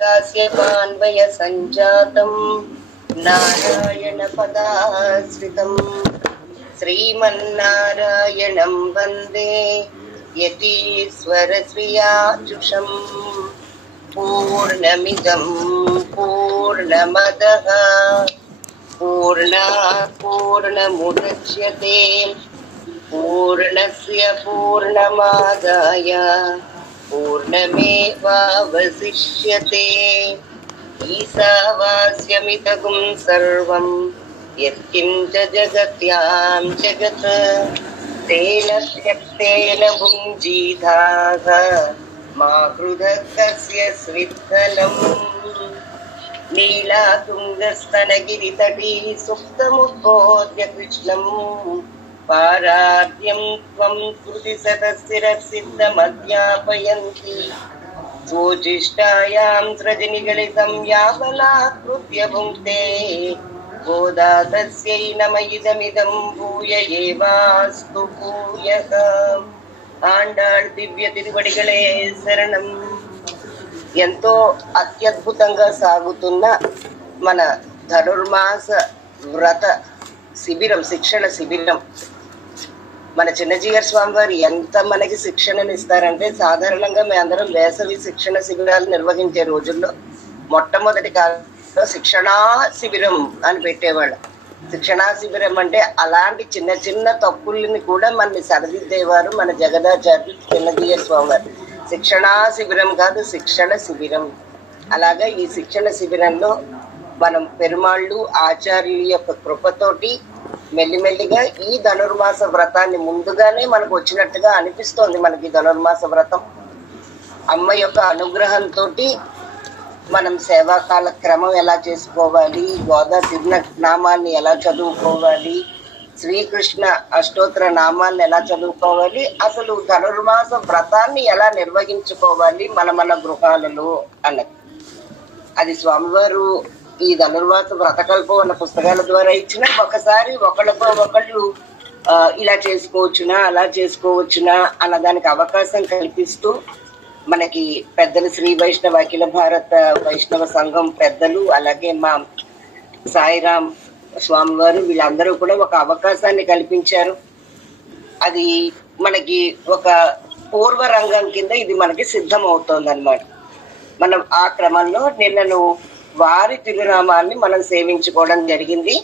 दास्यपान्वय सञ्जातं नारायण पदाश्रितं श्रीमन्नारायणं वन्दे यतीश्वरश्रियाजुषं पूर्णमिदं पूर्णमदः पूर्णात् पूर्णमुदच्यते पूर्णस्य पूर्णमादाय पूर्णमेवावशिष्यते ईशावास्यमिदं सर्वं यत्किञ्च जगत्यां जगत् तेन त्यक्तेन भुञ्जीधाः मा हृदः कस्य स्विद्धनम् नीलातुङ्गस्तनगिरितटी सुप्तमुद्बोध्य कृष्णम् पाराद्यं त्वं श्रुतिशतशिरसिद्धमध्यापयन्ति स्वोजिष्ठायां सृजनिगलितं यावलाकृत्य भुङ्क्ते गोदा तस्यै नम इदमिदं भूय एवास्तु भूयः ఆండాళ్ దివ్య తిరువడిగలే శరణం. ఎంతో అత్యద్భుతంగా సాగుతున్న మన ధనుర్మాస వ్రత శిబిరం, శిక్షణ శిబిరం. మన చిన్నజీయర్ స్వామి వారు ఎంత మనకి శిక్షణను ఇస్తారంటే, సాధారణంగా మేము అందరం వేసవి శిక్షణ శిబిరాలు నిర్వహించే రోజుల్లో మొట్టమొదటి కాలంలో శిక్షణా శిబిరం అని పెట్టేవాళ్ళం. శిక్షణా శిబిరం అంటే అలాంటి చిన్న చిన్న తప్పుల్ని కూడా మనని సరిదిద్దేవారు మన జగదాచార్యులు చిన్నజీయర్ స్వామి వారు. శిక్షణా శిబిరం కాదు, శిక్షణ శిబిరం. అలాగా ఈ శిక్షణ శిబిరంలో మనం పెరుమాళ్ళు ఆచార్యుల యొక్క కృపతోటి మెల్లిమెల్లిగా ఈ ధనుర్మాస వ్రతాన్ని ముందుగానే మనకు వచ్చినట్టుగా అనిపిస్తోంది. మనకి ధనుర్మాస వ్రతం అమ్మ యొక్క అనుగ్రహంతో మనం సేవాకాల క్రమం ఎలా చేసుకోవాలి, గోదా తిరునామాన్ని ఎలా చదువుకోవాలి, శ్రీకృష్ణ అష్టోత్తర నామాన్ని ఎలా చదువుకోవాలి, అసలు ధనుర్మాస వ్రతాన్ని ఎలా నిర్వహించుకోవాలి మన గృహాలలో అన్నది. అది స్వామివారు ఈ ధనుర్మాస వ్రతకల్పం అన్న పుస్తకాల ద్వారా ఇచ్చిన ఒకసారి ఒకళ్ళతో ఒకళ్ళు ఇలా చేసుకోవచ్చునా అలా చేసుకోవచ్చునా అన్న దానికి అవకాశం కల్పిస్తూ మనకి పెద్దలు శ్రీ వైష్ణవ అఖిల భారత వైష్ణవ సంఘం పెద్దలు, అలాగే మా సాయిరాం స్వామి వారు, వీళ్ళందరూ కూడా ఒక అవకాశాన్ని కల్పించారు. అది మనకి ఒక పూర్వ రంగం కింద ఇది మనకి సిద్ధం అవుతోంది అన్నమాట. మనం ఆ క్రమంలో నిన్నను వారి తిరునామాన్ని మనం సేవించుకోవడం జరిగింది.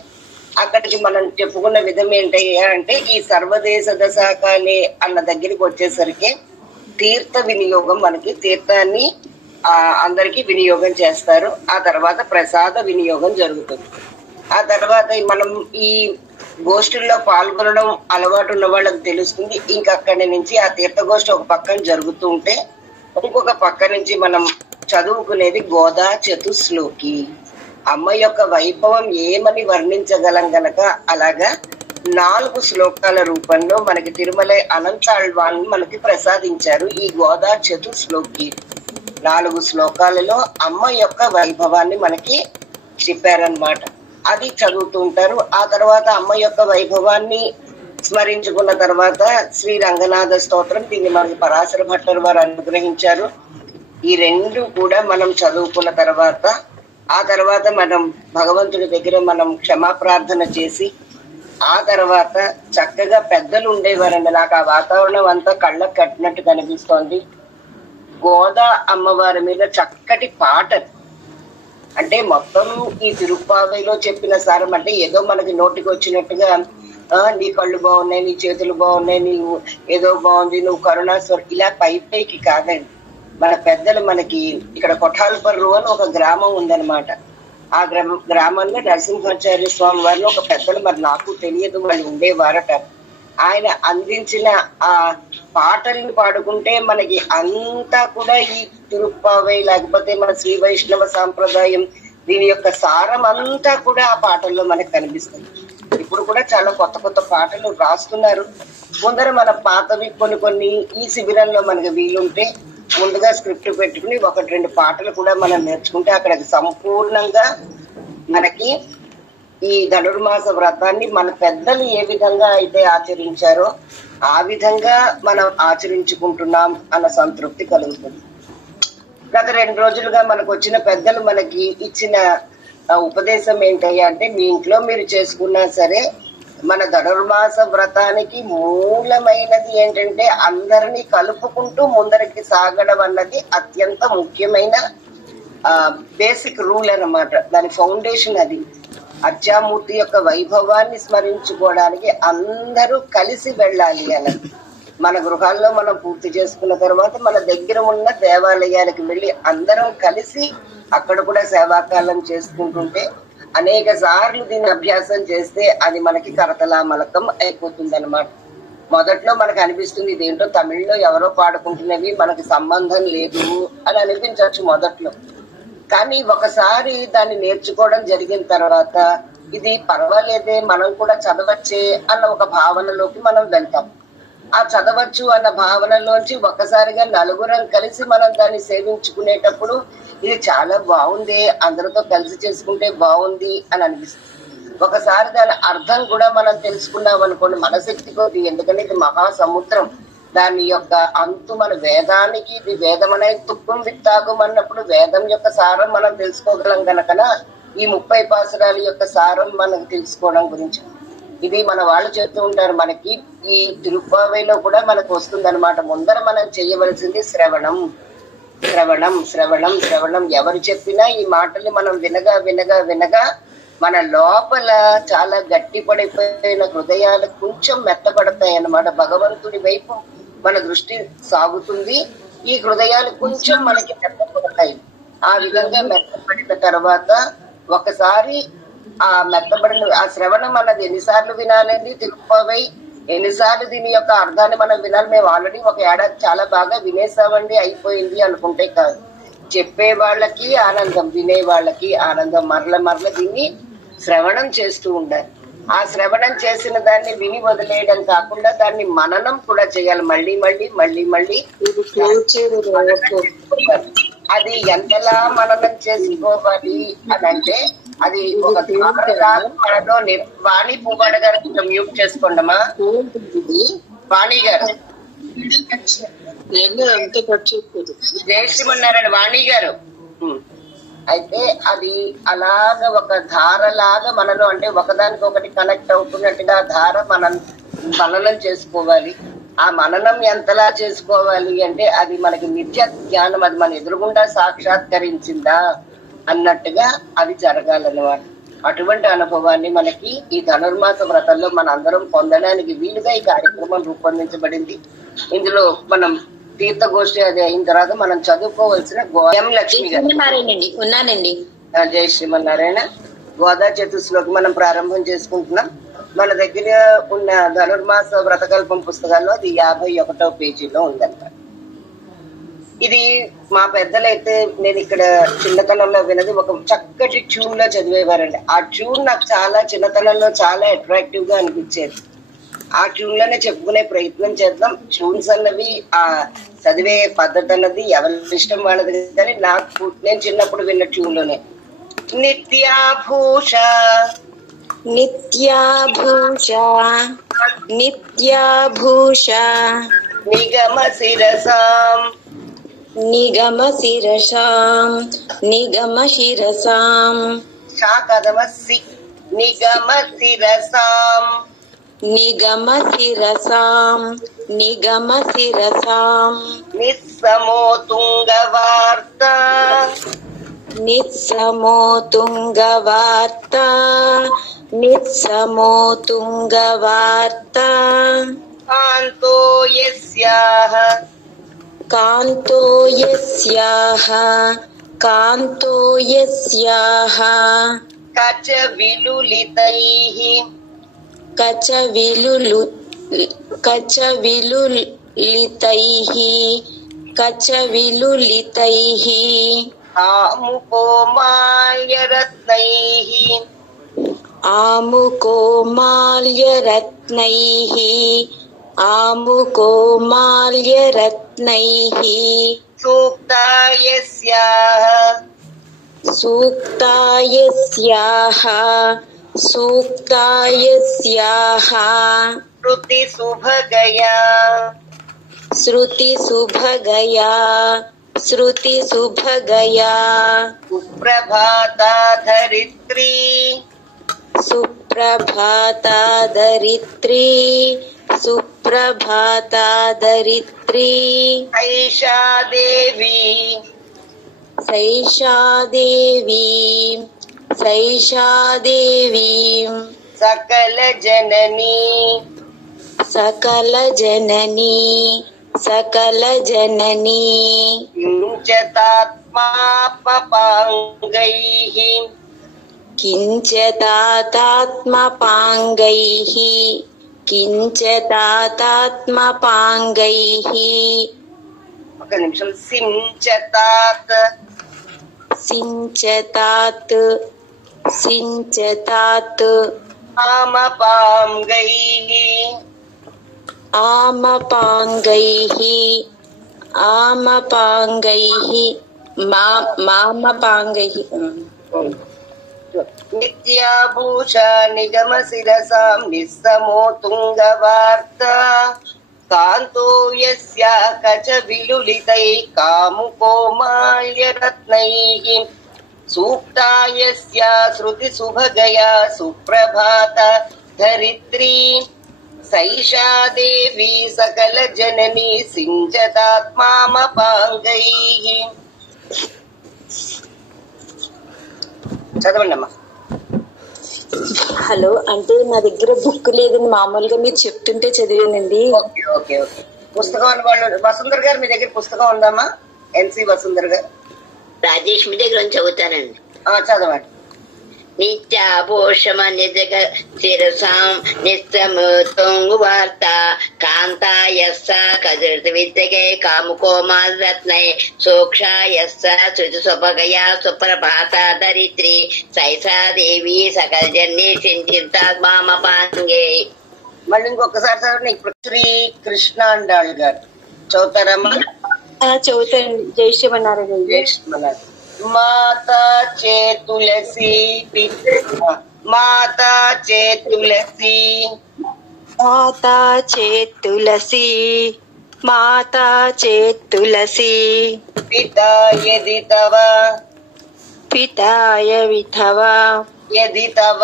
అక్కడికి మనం చెప్పుకున్న విధం ఏంటయ్యా అంటే, ఈ సర్వదేశ దశాకాలే అన్న దగ్గరికి వచ్చేసరికి తీర్థ వినియోగం, మనకి తీర్థాన్ని అందరికి వినియోగం చేస్తారు. ఆ తర్వాత ప్రసాద వినియోగం జరుగుతుంది. ఆ తర్వాత మనం ఈ గోష్ఠుల్లో పాల్గొనడం అలవాటు ఉన్న వాళ్ళకి తెలుస్తుంది. ఇంకక్కడి నుంచి ఆ తీర్థగోష్ఠి ఒక పక్కన జరుగుతూ ఉంటే ఇంకొక పక్క నుంచి మనం చదువుకునేది గోదా చతుశ్లోకి. అమ్మ యొక్క వైభవం ఏమని వర్ణించగలం గనక అలాగా 4 శ్లోకాల రూపంలో మనకి తిరుమల అనంతాళ్వాన్ని మనకి ప్రసాదించారు. ఈ గోదా చతుశ్లోకి 4 శ్లోకాలలో అమ్మ యొక్క వైభవాన్ని మనకి చెప్పారనమాట. అది చదువుతూ ఉంటారు. ఆ తర్వాత అమ్మ యొక్క వైభవాన్ని స్మరించుకున్న తర్వాత శ్రీ రంగనాథ స్తోత్రం, దీన్ని మనకి పరాశర భట్టర్ వారు అనుగ్రహించారు. ఈ 2 కూడా మనం చదువుకున్న తర్వాత ఆ తర్వాత మనం భగవంతుడి దగ్గర మనం క్షమాప్రార్థన చేసి ఆ తర్వాత చక్కగా పెద్దలు ఉండేవారండి. నాకు ఆ వాతావరణం అంతా కళ్ళకు కట్టినట్టు కనిపిస్తోంది. గోదా అమ్మవారి మీద చక్కటి పాట, అంటే మొత్తం ఈ తిరుప్పావైలో చెప్పిన సారం అంటే ఏదో మనకి నోటికి వచ్చినట్టుగా నీ కళ్ళు బాగున్నాయి, నీ చేతులు బాగున్నాయి, నీవు ఏదో బాగుంది, నువ్వు కరుణాస్వర్, ఇలా పైకి కాదండి. మన పెద్దలు మనకి ఇక్కడ కొఠాల్పర్రు అని ఒక గ్రామం ఉందన్నమాట. ఆ గ్రామంలో నరసింహాచార్య స్వామి వారిని ఒక పెద్దలు, మరి నాకు తెలియదు, వాళ్ళు ఉండేవారట. ఆయన అందించిన ఆ పాటల్ని పాడుకుంటే మనకి అంతా కూడా ఈ తిరుప్పావై లేకపోతే మన శ్రీ వైష్ణవ సాంప్రదాయం దీని యొక్క సారం అంతా కూడా ఆ పాటల్లో మనకు కనిపిస్తుంది. ఇప్పుడు కూడా చాలా కొత్త కొత్త పాటలు రాస్తున్నారు. ముందర మన పాతవి కొన్ని ఈ శిబిరంలో మనకి వీలుంటే ముందుగా స్క్రిప్ట్ పెట్టుకుని 1-2 పాటలు కూడా మనం నేర్చుకుంటే అక్కడ సంపూర్ణంగా మనకి ఈ ధనుర్మాస వ్రతాన్ని మన పెద్దలు ఏ విధంగా అయితే ఆచరించారో ఆ విధంగా మనం ఆచరించుకుంటున్నాం అన్న సంతృప్తి కలుగుతుంది. గత 2 రోజులుగా మనకు వచ్చిన పెద్దలు మనకి ఇచ్చిన ఉపదేశం ఏంటయ్యా అంటే, మీ ఇంట్లో మీరు చేసుకున్నా సరే మన ధనుర్మాస వ్రతానికి మూలమైనది ఏంటంటే అందరినీ కలుపుకుంటూ ముందరికి సాగడం అన్నది అత్యంత ముఖ్యమైన బేసిక్ రూల్ అన్నమాట. దాని ఫౌండేషన్ అది. అర్చామూర్తి యొక్క వైభవాన్ని స్మరించుకోవడానికి అందరూ కలిసి వెళ్ళాలి అన్నది. మన గృహాల్లో మనం పూర్తి చేసుకున్న తర్వాత మన దగ్గర ఉన్న దేవాలయాలకు వెళ్ళి అందరం కలిసి అక్కడ కూడా సేవాకాలం చేసుకుంటుంటే అనేక సార్లు దీన్ని అభ్యాసం చేస్తే అది మనకి కరతలామలకం అయిపోతుంది అనమాట. మొదట్లో మనకు అనిపిస్తుంది ఇదేంటో తమిళ్లో ఎవరో పాడుకుంటున్నవి మనకి సంబంధం లేదు అని అనిపించవచ్చు మొదట్లో. కానీ ఒకసారి దాన్ని నేర్చుకోవడం జరిగిన తర్వాత ఇది పర్వాలేదే మనం కూడా చదవచ్చే అన్న ఒక భావనలోకి మనం వెళ్తాం. ఆ చదవచ్చు అన్న భావనలోంచి ఒక్కసారిగా నలుగురం కలిసి మనం దాన్ని సేవించుకునేటప్పుడు ఇది చాలా బాగుంది, అందరితో కలిసి చేసుకుంటే బాగుంది అని అనిపిస్తుంది. ఒకసారి దాని అర్థం కూడా మనం తెలుసుకున్నాం అనుకోండి మనశక్తి కొద్ది, ఎందుకంటే ఇది మహాసముద్రం, దాని యొక్క అంతు మన వేదానికి, ఇది వేదం అనేది తుక్కం విత్తాగం అన్నప్పుడు వేదం యొక్క సారం మనం తెలుసుకోగలం గనకన ఈ 30 పాసురాల యొక్క సారం మనకు తెలుసుకోవడం గురించి ఇది మన వాళ్ళు చెప్తూ ఉంటారు. మనకి ఈ తిరుప్పావైలో కూడా మనకు వస్తుంది అనమాట. ముందర మనం చేయవలసింది శ్రవణం, శ్రవణం, శ్రవణం, శ్రవణం. ఎవరు చెప్పినా ఈ మాటలు మనం వినగా వినగా వినగా మన లోపల చాలా గట్టి పడిపోయిన హృదయాలు కొంచెం మెత్తపడతాయి అన్నమాట. భగవంతుడి వైపు మన దృష్టి సాగుతుంది. ఈ హృదయాలు కొంచెం మనకి మెత్తపడతాయి. ఆ విధంగా మెత్తపడిన తర్వాత ఒకసారి ఆ మెత్తబడిన ఆ శ్రవణం అన్నది ఎన్నిసార్లు వినాలండి తిరుపతి, ఎన్నిసార్లు దీని యొక్క అర్థాన్ని మనం వినాలి. మేము ఆల్రెడీ ఒక ఏడాది చాలా బాగా వినేసామండి అయిపోయింది అనుకుంటే కాదు. చెప్పే వాళ్ళకి ఆనందం, వినే వాళ్ళకి ఆనందం. మరల మరల దీన్ని శ్రవణం చేస్తూ ఉండాలి. ఆ శ్రవణం చేసిన దాన్ని విని వదిలేయడం కాకుండా దాన్ని మననం కూడా చేయాలి. మళ్ళీ మళ్ళీ మళ్ళీ మళ్ళీ అది ఎంతలా మననం చేసుకోవాలి అని అంటే అది ఒక మనలో వాణి పువ్వాడ గారు కొంచెం మ్యూట్ చేసుకోండమ్మా. వాణి గారు, జయ శ్రీమన్నారాయణ వాణి గారు. అయితే అది అలాగ ఒక ధారలాగా మనలో అంటే ఒకదానికొకటి కనెక్ట్ అవుతున్నట్టుగా ధార మనం మననం చేసుకోవాలి. ఆ మననం ఎంతలా చేసుకోవాలి అంటే అది మనకి నిత్య జ్ఞానం, అది మన ఎదురుగుండా సాక్షాత్కరించిందా అన్నట్టుగా అది జరగాలన్నమాట. అటువంటి అనుభవాన్ని మనకి ఈ ధనుర్మాస వ్రతంలో మన అందరం పొందడానికి వీలుగా ఈ కార్యక్రమం రూపొందించబడింది. ఇందులో మనం తీర్థగోష్ఠి అది అయిన తర్వాత మనం చదువుకోవాల్సిన గోయం లక్ష్మి గారు ఉన్నానండి. జయ శ్రీమన్నారాయణ. గోదా చతుశ్లోకి మనం ప్రారంభం చేసుకుంటున్నాం. మన దగ్గర ఉన్న ధనుర్మాస వ్రతకల్పం పుస్తకాల్లో అది 51వ పేజీలో ఉందన్నమాట. ఇది మా పెద్దలైతే నేను ఇక్కడ చిన్నతనంలో వినది ఒక చక్కటి ట్యూన్ లో చదివేవారండి. ఆ ట్యూన్ నాకు చాలా చిన్నతనంలో చాలా అట్రాక్టివ్ గా అనిపించేది. ఆ ట్యూన్ లోనే చెప్పుకునే ప్రయత్నం చేద్దాం. ట్యూన్స్ అన్నవి ఆ చదివే పద్ధతి అన్నది ఎవరి ఇష్టం వాళ్ళది, కానీ నాకు నేను చిన్నప్పుడు విన్న ట్యూన్ లోనే నిత్యాభూష నిత్యాభూష నిత్యాభూష నిగమ శిరసాం నిగమ శిరసాం నిగమ శిరసాం శాకదమసి నిగమ శిరసాం నిగమ శిరసాం నిగమ శిరసాం నిస్సమో తుంగవార్త నిస్సమో తుంగవార్త నిస్సమో తుంగవార్త కాంతో యస్యాః కాంతో యస్యాః కాంతో యస్యాః కచ విలులితైః కచ విలులితైః కచ విలులితైః ఆముకోమాల్యరత్నైః ఆముకోమాల్యరత్నైః ఆముకోమాల్యరత్నైః సూక్తాయస్యాః సూక్తాయస్యాః సూక్తాయస్యాః శృతిసుభగయా శృతిసుభగయా श्रुति सुभगया सुप्रभाता धरित्री सुप्रभाता धरित्री सुप्रभाता धरित्री ऐषा देवी सैषा देवी सैषा देवी सकल जननी सकल जननी सकल जननी किञ्चतात्मापपाङ्गैः किञ्चतातात्मपाङ्गैः किञ्चतातात्मपाङ्गैः ఒక నిమిషం సించతాత్ सिञ्चतात् सिञ्चतात् ఆమపాంగైః आमपाङ्गैः आमपाङ्गैः मामपाङ्गैः నిత్యాభూషా నిగమశిరసాం నిస్సమో తుంగవార్తా కాంతో యస్యా కచ విలులితై కాముకో మాల్యరత్నైః సూక్తా యస్యా శృతి సుభగయా సుప్రభాత ధరిత్రీ సైషా దేవి సకల జననీ సించతాత్మామపాంగైః. చదవండి అమ్మా. హలో, అంటే నా దగ్గర బుక్ లేదని మామూలుగా మీరు చెప్తుంటే చదివానండి. Okay okay okay. పుస్తకం అని వాళ్ళు వసుంధర్ గారు మీ దగ్గర పుస్తకం ఉందమ్మా? ఎన్సి వసుంధర్ గారు. రాజేష్ మీ దగ్గర చదువుతానండి. చదవండి. నిత్యాభూషమ నిజగ శిరసాం నిస్సముతుంగు వార్త కాంతాయస్స కజృత విద్యకే కాముకోమారత్నై సూక్షాయస్స శృతి సుభగయా సుప్రభాత ధరిత్రి సైసా దేవి సకల జన్మి సించితాత్మామపాంగే. మళ్ళీ ఇంకొకసారి చదవండి. ఇప్పుడు శ్రీ కృష్ణాండాళ్ గారు చదువుతారమ్మా? చదువుతానండి. జై శ్రీమన్నారాయణ. జై శ్రీమన్నారాయణ. మాతా చే తులసి మాతా చే తులసి మాతా చేత్ తులసి మాతా చేత్ తులసి పితా యది తవ పితాయ విధవ యది తవ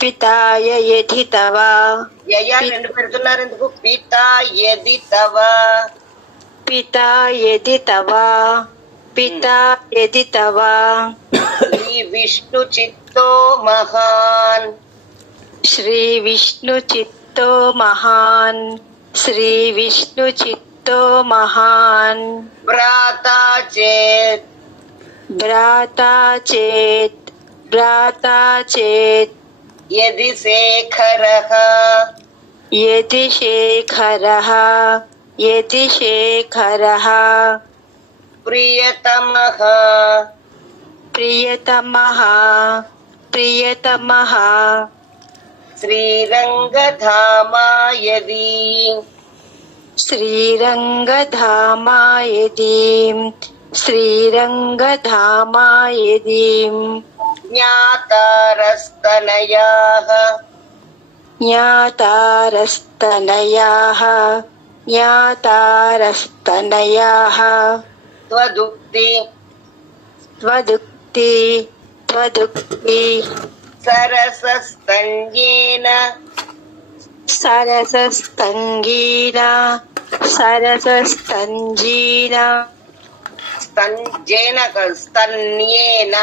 పితాయ యది తవ. యయా రెండు పెడుతున్నారు ఎందుకు? పితా యది తవ పితా యది తవ పితా యది తవ. శ్రీ విష్ణు చిత్తో మహాన్ శ్రీ విష్ణు చిత్తో మహాన్ శ్రీ విష్ణు చిత్తో మహాన్. భ్రాతా చేత్ భ్రాతా చేత్ భ్రాతా చేత్ యది శేఖరః యది శేఖరః యది శేఖరః. ప్రియతమః ప్రియతమః ప్రియతమః. శ్రీరంగధామా యది శ్రీరంగధామా యది శ్రీరంగధామా యది. జ్ఞాతారస్తనయాః జ్ఞాతారస్తనయాః జ్ఞాతారస్తనయాః. త్వదుక్తి త్వదుక్తి త్వదుక్తి. సరసస్తన్యేన సరసస్తంగీన సరసస్తంజీన స్తన్యేన స్తన్యేన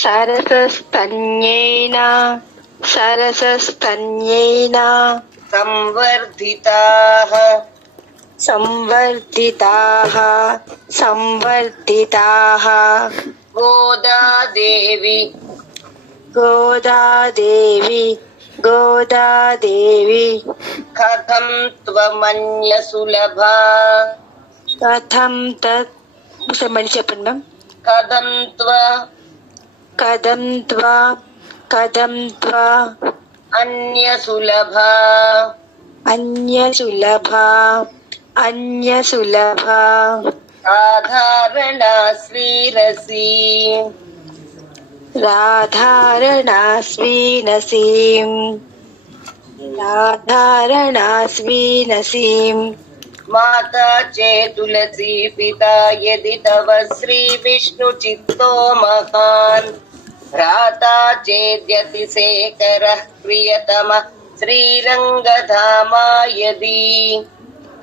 సరసస్తన్యేన సరసస్తన్యేన. సంవర్ధితాః సంవర్ధితాః సంవర్ధితాః. గోదాదేవి గోదాదేవి గోదాదేవి. కథం త్వమన్యసులభా కథం తత్ మళ్ళీ చెప్పండి మ్యామ్. కథం త్వ కథం త్వ కథం త్వ అన్యసులభా అన్యసులభా అన్యసులభా. సాధారణా శ్రీరసి రాధారణా స్వీనసీం రాధారణా స్వీనసీం माता चे तुलसी पिता यदि तव श्री विष्णु चित्तो महान् भ्राता चेद्यतिशेखरः प्रियतमः श्रीरङ्गधामा यदि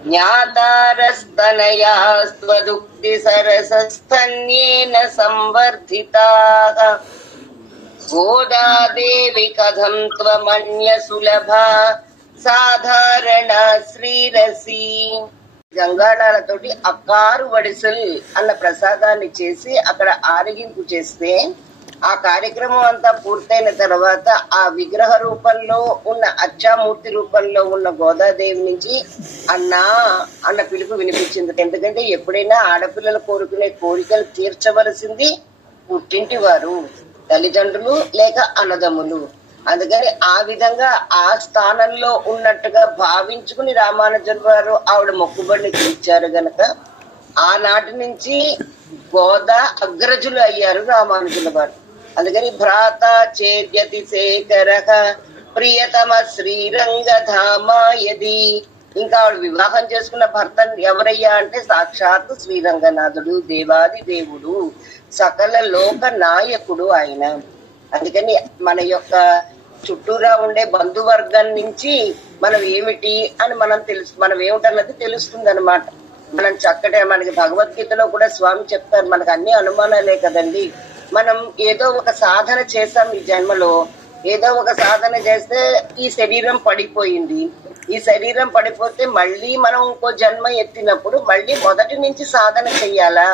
ज्ञातारस्तनयास्त्वदुक्तिसरसस्तन्येन संवर्धिताः गोदा देवी कथं त्वमन्यसुलभा సాధారణ శ్రీరసి. గంగాళాలతోటి అక్కారు వడిసల్ అన్న ప్రసాదాన్ని చేసి అక్కడ ఆరగింపు చేస్తే ఆ కార్యక్రమం అంతా పూర్తయిన తర్వాత ఆ విగ్రహ రూపంలో ఉన్న అచ్చామూర్తి రూపంలో ఉన్న గోదాదేవి నుంచి అన్నా అన్న పిలుపు వినిపించింది. ఎందుకంటే ఎప్పుడైనా ఆడపిల్లలు కోరుకునే కోరికలు తీర్చవలసింది పుట్టింటి వారు, తల్లిదండ్రులు లేక అన్నదమ్ములు. అందుకని ఆ విధంగా ఆ స్థానంలో ఉన్నట్టుగా భావించుకుని రామానుజుల వారు ఆవిడ మొక్కుబడిని తీర్చారు గనక ఆనాటి నుంచి గోదా అగ్రజులు అయ్యారు రామానుజుల వారు. అందుకని భ్రాత చేద్యతి శేఖర ప్రియతమ శ్రీరంగధామాయది. ఇంకా ఆవిడ వివాహం చేసుకున్న భర్త ఎవరయ్యా అంటే సాక్షాత్తు శ్రీరంగనాథుడు, దేవాది దేవుడు, సకల లోక నాయకుడు ఆయన. అందుకని మన యొక్క చుట్టూరా ఉండే బంధువర్గం నుంచి మనం ఏమిటి అని మనం ఏమిటన్నది తెలుస్తుంది అనమాట. మనం చక్కటి మనకి భగవద్గీతలో కూడా స్వామి చెప్తారు, మనకు అన్ని అనుమానాలే కదండి. మనం ఏదో ఒక సాధన చేసాం ఈ జన్మలో, ఏదో ఒక సాధన చేస్తే ఈ శరీరం పడిపోయింది. ఈ శరీరం పడిపోతే మళ్ళీ మనం ఇంకో జన్మ ఎత్తినప్పుడు మళ్ళీ మొదటి నుంచి సాధన చెయ్యాలా?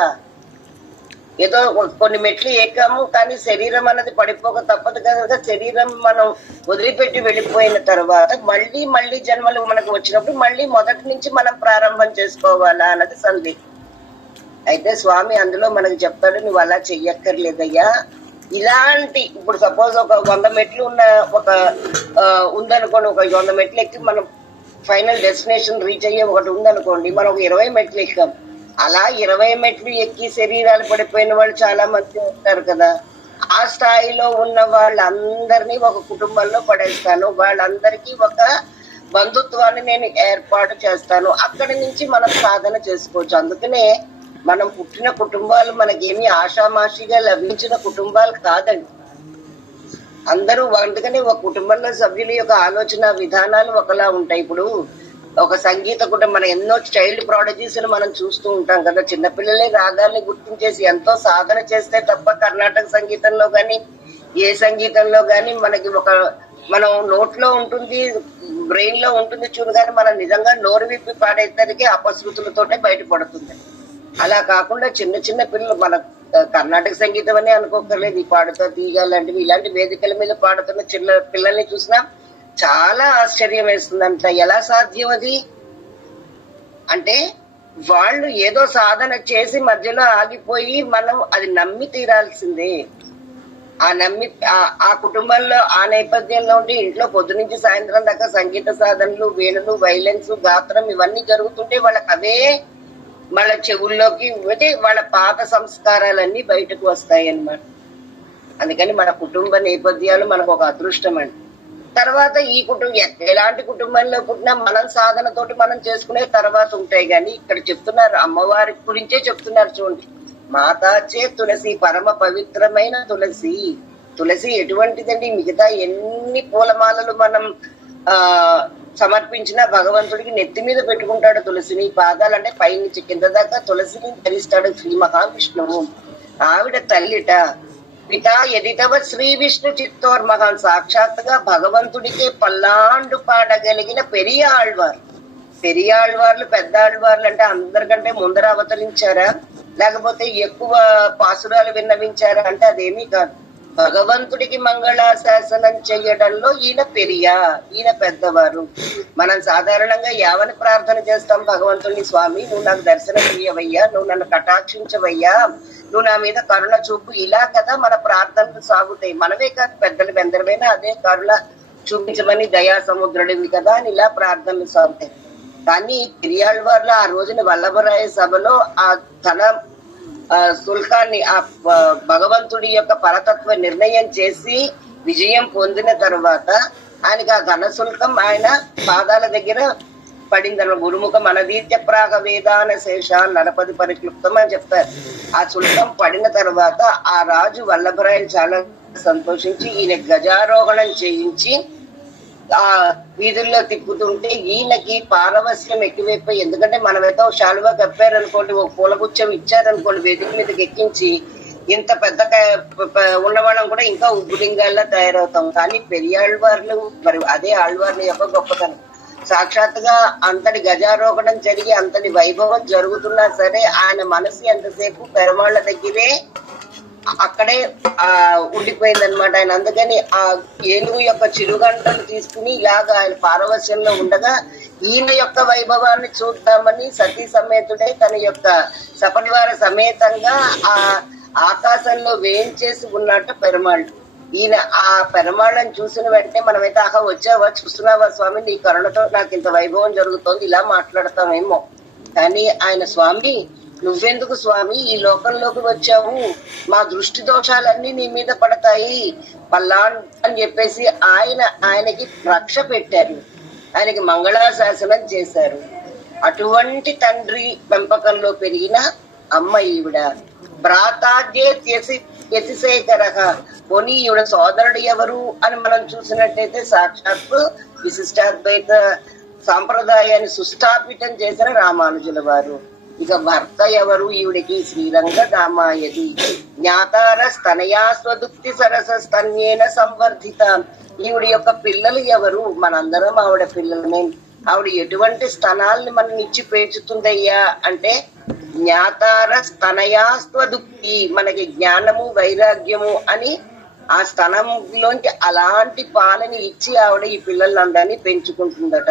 ఏదో కొన్ని మెట్లు ఎక్కాము కానీ శరీరం అన్నది పడిపోక తప్పదు కదా. శరీరం మనం వదిలిపెట్టి వెళ్ళిపోయిన తర్వాత మళ్ళీ జన్మలు మనకు వచ్చినప్పుడు మళ్ళీ మొదటి నుంచి మనం ప్రారంభం చేసుకోవాలా అన్నది సందేహం. అయితే స్వామి అందులో మనకు చెప్తాడు, నువ్వు అలా చెయ్యక్కర్లేదయ్యా. ఇలాంటి ఇప్పుడు సపోజ్ ఒక 100 మెట్లు ఉన్న ఒక ఉందనుకోండి, ఒక 100 మెట్లు ఎక్కి మనం ఫైనల్ డెస్టినేషన్ రీచ్ అయ్యే ఒకటి ఉందనుకోండి, మనం ఒక 20 మెట్లు ఎక్కాం. అలా 20 మెట్లు ఎక్కి శరీరాలు పడిపోయిన వాళ్ళు చాలా మంది ఉంటారు కదా. ఆ స్థాయిలో ఉన్న వాళ్ళందరినీ ఒక కుటుంబంలో పడేస్తాను, వాళ్ళందరికీ ఒక బంధుత్వాన్ని నేను ఏర్పాటు చేస్తాను. అక్కడి నుంచి మనం సాధన చేసుకోవచ్చు. అందుకనే మనం పుట్టిన కుటుంబాలు మనకేమి ఆషామాషిగా లభించిన కుటుంబాలు కాదండి. అందరూ అందుకని ఒక కుటుంబంలో సభ్యుల యొక్క ఆలోచన విధానాలు ఒకలా ఉంటాయి. ఇప్పుడు ఒక సంగీత కుటుంబం, మనం ఎన్నో చైల్డ్ ప్రాడజీస్ మనం చూస్తూ ఉంటాం కదా. చిన్నపిల్లలే రాగాల్ని గుర్తించేసి ఎంతో సాధన చేస్తే తప్ప కర్ణాటక సంగీతంలో గాని ఏ సంగీతంలో గాని మనకి మనం నోట్లో ఉంటుంది, బ్రెయిన్ లో ఉంటుంది చూడు, కానీ మనం నిజంగా నోరు విప్పి పాడేసరికి అపశృతులతోటే బయటపడుతుంది. అలా కాకుండా చిన్న చిన్న పిల్లలు, మన కర్ణాటక సంగీతం అనే అనుకోకర్లేదు, ఈ పాడుతా తీగ లాంటివి ఇలాంటి వేదికల మీద పాడుతున్న చిన్న పిల్లల్ని చూసినా చాలా ఆశ్చర్యం వేస్తుందంట. ఎలా సాధ్యం అది అంటే వాళ్ళు ఏదో సాధన చేసి మధ్యలో ఆగిపోయి మనం అది నమ్మి తీరాల్సిందే. ఆ కుటుంబంలో ఆ నేపథ్యంలో ఉండి ఇంట్లో పొద్దు నుంచి సాయంత్రం దాకా సంగీత సాధనలు, వేణులు, వైలెన్స్, గాత్రం ఇవన్నీ జరుగుతుంటే వాళ్ళకి అవే వాళ్ళ చెవుల్లోకి వాళ్ళ పాత సంస్కారాలన్నీ బయటకు వస్తాయి అన్నమాట. అందుకని మన కుటుంబ నేపథ్యాలు మనకు ఒక అదృష్టం అండి. తర్వాత ఈ ఎలాంటి కుటుంబంలో పుట్టినా మనం సాధనతోటి మనం చేసుకునే తర్వాత ఉంటాయి. కానీ ఇక్కడ చెప్తున్నారు, అమ్మవారి గురించే చెప్తున్నారు చూడండి. మాతాచే తులసి, పరమ పవిత్రమైన తులసి. తులసి ఎటువంటిదండి? మిగతా ఎన్ని పూలమాలలు మనం సమర్పించినా భగవంతుడికి నెత్తి మీద పెట్టుకుంటాడు తులసిని. పాదాలంటే పైనుంచి కింద దాకా తులసిని ధరిస్తాడు శ్రీ మహావిష్ణువు. ఆవిడ తల్లిట పితా ఎదితవ శ్రీ విష్ణు చిత్తోర్ మహాన్. సాక్షాత్తుగా భగవంతుడికే పల్లాండు పాడగలిగిన పెరియాళ్వారు. పెరియాళ్వార్లు, పెద్ద ఆళ్వార్లు అంటే అందరికంటే ముందర అవతరించారా, లేకపోతే ఎక్కువ పాసురాలు విన్నవించారా అంటే అదేమీ కాదు. భగవంతుడికి మంగళాశాసనం చెయ్యడంలో ఈయన ఈయన పెద్దవారు. మనం సాధారణంగా యావని ప్రార్థన చేస్తాం భగవంతుడిని, స్వామి నువ్వు నాకు దర్శనం ఇయ్యవయ్యా, నువ్వు నన్ను కటాక్షించవయ్యా, నువ్వు నా మీద కరుణ చూపు, ఇలా కదా మన ప్రార్థనలు సాగుతాయి. మనమే కాదు, పెద్దలు ఎందరివైనా అదే కరుణ చూపించమని దయా సముద్రుడివి కదా అని ఇలా ప్రార్థనలు సాగుతాయి. కానీ పెరియాళ్వార్లు ఆ రోజున వల్లభరాయ సభలో ఆ ధన శుల్కాన్ని, ఆ భగవంతుడి యొక్క పరతత్వ నిర్ణయం చేసి విజయం పొందిన తర్వాత ఆయనకి ఆ ఘన శుల్కం ఆయన పాదాల దగ్గర పడింది అన్న గురుముఖం అనదీత్య ప్రాగ వేదాన శేష నరపతి పరిక్లుప్తం అని చెప్తారు. ఆ చుల్కం పడిన తర్వాత ఆ రాజు వల్లభరాయలు చాలా సంతోషించి ఈయన గజారోహణం చేయించి ఆ వీధుల్లో తిప్పుతుంటే ఈయనకి పారవస్యం ఎక్కువైపోయి, ఎందుకంటే మనమైతే ఒక శాలువా కప్పారనుకోండి, ఒక పూలగుచ్చం ఇచ్చారనుకోండి, వేదిక మీదకి ఎక్కించి ఇంత పెద్ద ఉన్నవాళ్ళం కూడా ఇంకా ఉగ్గులింగాల్లా తయారవుతాం. కానీ పెరియాళ్వార్లు మరి అదే ఆళ్వార్ల యొక్క గొప్పతనం. సాక్షాత్తుగా అంతటి గజారోహణం జరిగి అంతటి వైభవం జరుగుతున్నా సరే ఆయన మనసు ఎంతసేపు పెరమాళ్ల దగ్గరే అక్కడే ఉండిపోయిందనమాట ఆయన. అందుకని ఆ ఏనుగు యొక్క చిరుగంటలు తీసుకుని ఇలాగా ఆయన పారవస్యంలో ఉండగా ఈయన యొక్క వైభవాన్ని చూద్దామని సతీ సమేతుడే తన యొక్క సపరివార సమేతంగా ఆ ఆకాశంలో వేయించేసి ఉన్నట్టు పెరుమాళ్ళు. ఈయన ఆ పెరుమాళ్ళని చూసిన వెంటనే మనమైతే ఆహా వచ్చావా, చూస్తున్నావా స్వామి, నీ కరుణతో నాకు ఇంత వైభవం జరుగుతోంది ఇలా మాట్లాడతామేమో. కానీ ఆయన స్వామి నువ్వెందుకు స్వామి ఈ లోకంలోకి వచ్చావు, మా దృష్టి దోషాలన్నీ నీ మీద పడతాయి పల్లాన్ అని చెప్పేసి ఆయనకి రక్ష పెట్టారు, ఆయనకి మంగళాశాసనం చేశారు. అటువంటి తండ్రి పెంపకంలో పెరిగిన అమ్మ ఈవిడ. భ్రాతాద్యేతిశేఖర, పోనీ ఈవిడ సోదరుడు ఎవరు అని మనం చూసినట్టయితే సాక్షాత్తు విశిష్టాద్వైత సాంప్రదాయాన్ని సుస్థాపితం చేసిన రామానుజుల వారు. ఇక భర్త ఎవరు ఈవిడికి, శ్రీరంగ దామాయది జ్ఞాతార స్తనయా స్వదుక్తి సరస స్తన్యేన సంవర్ధిత. ఈవిడ యొక్క పిల్లలు ఎవరు, మనందరం ఆవిడ పిల్లలమే. ఆవిడ ఎటువంటి స్తనాల్ని మనం ఇచ్చి పేర్చుతుందయ్యా అంటే జ్ఞాతార స్తనయా స్వదుక్తి, మనకి జ్ఞానము వైరాగ్యము అని ఆ స్తనంలోంచి అలాంటి పాలని ఇచ్చి ఆవిడ ఈ పిల్లలందరినీ పెంచుకుంటుందట.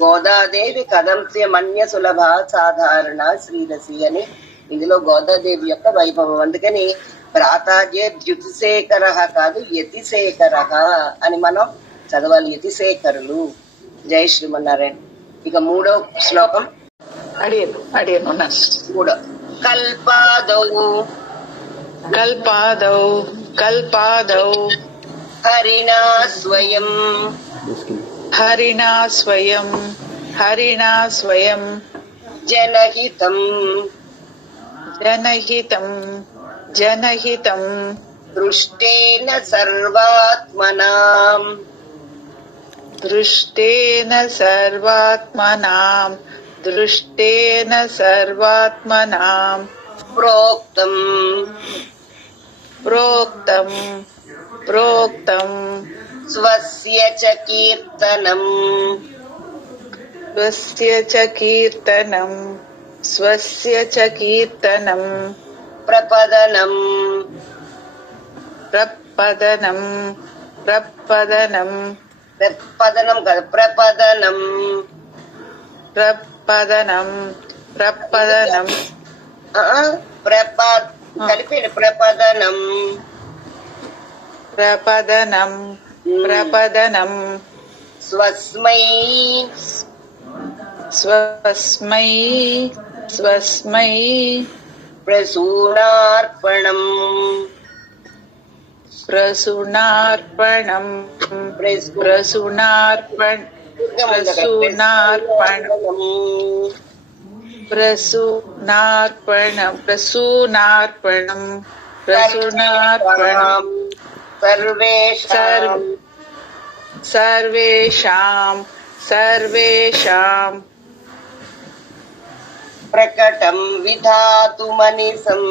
గోదాదేవి కదంస్య మన్య సులభ సాధారణ శ్రీరసి అని ఇందులో గోదాదేవి యొక్క వైభవం. అందుకని భ్రాతాజే ద్యుతిశేఖర కాదు యతిశేఖర అని మనం చదవాలి, యతిశేఖరులు. జై శ్రీమన్నారాయణ. ఇక మూడో శ్లోకం మూడో కల్పాదౌ కల్పాదౌ కల్పాదౌ హరిణా స్వయం హరిణా స్వయం హరిణా స్వయం జనహితం జనహితం జనహితం దృష్టేన సర్వాత్మనాం దృష్టేన సర్వాత్మనాం దృష్టేన సర్వాత్మనాం ప్రోక్తం ప్రోక్తం ప్రోక్తం స్వస్య చ కీర్తనం స్వస్య చ కీర్తనం స్వస్య చ కీర్తనం ప్రపదనం ప్రపదనం ప్రపదనం ప్రపదనం కాదు ప్రపదనం ప్రపదనం ప్రపదనం కలిపి ప్రపదనం ప్రపదనం ప్రపదనం స్వస్మై స్వస్మై స్వస్మై ప్రసూనార్పణం ప్రసూనార్పణం ప్రసూనార్పణ ప్రసూనార్పణం ప్రసూనార్పణం ప్రసూనార్పణం ప్రసూనార్పణం సర్వేషాం సర్వేషాం ప్రకటం విధాతుమనిసం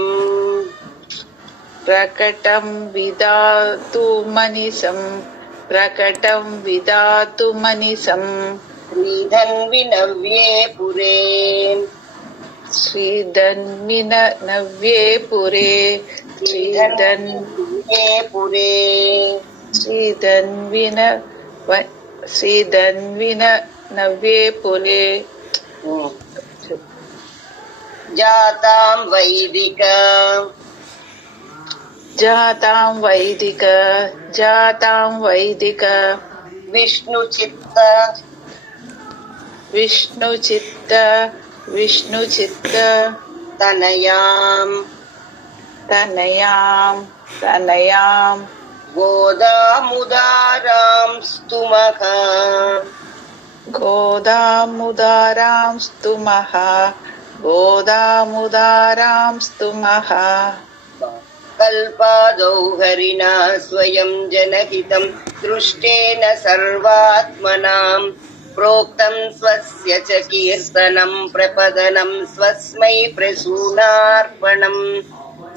ప్రకటం విధాతుమనిసం ప్రకటం విధాతుమనిసం శ్రీధన్వినవ్యే పురే శ్రీధన్వినవ్యే పురే శ్రీధన్వినవ్యే పురే శ్రీధన్వినవ్యే పురే జాతాం వైదిక జాతాం వైదిక జాతాం వైదిక విష్ణుచిత్త విష్ణుచిత్త విష్ణుచిత్త తనయాం తనయాం తనయాం గోదాముదారాం స్తుమః गोदामुदारां स्तुमः गोदामुदारां स्तुमः कल्पादौ हरिणा स्वयं जनहितं दृष्टेन सर्वात्मनां प्रोक्तं स्वस्य च कीर्तनं प्रपदनं स्वस्मै प्रसूनार्पणम्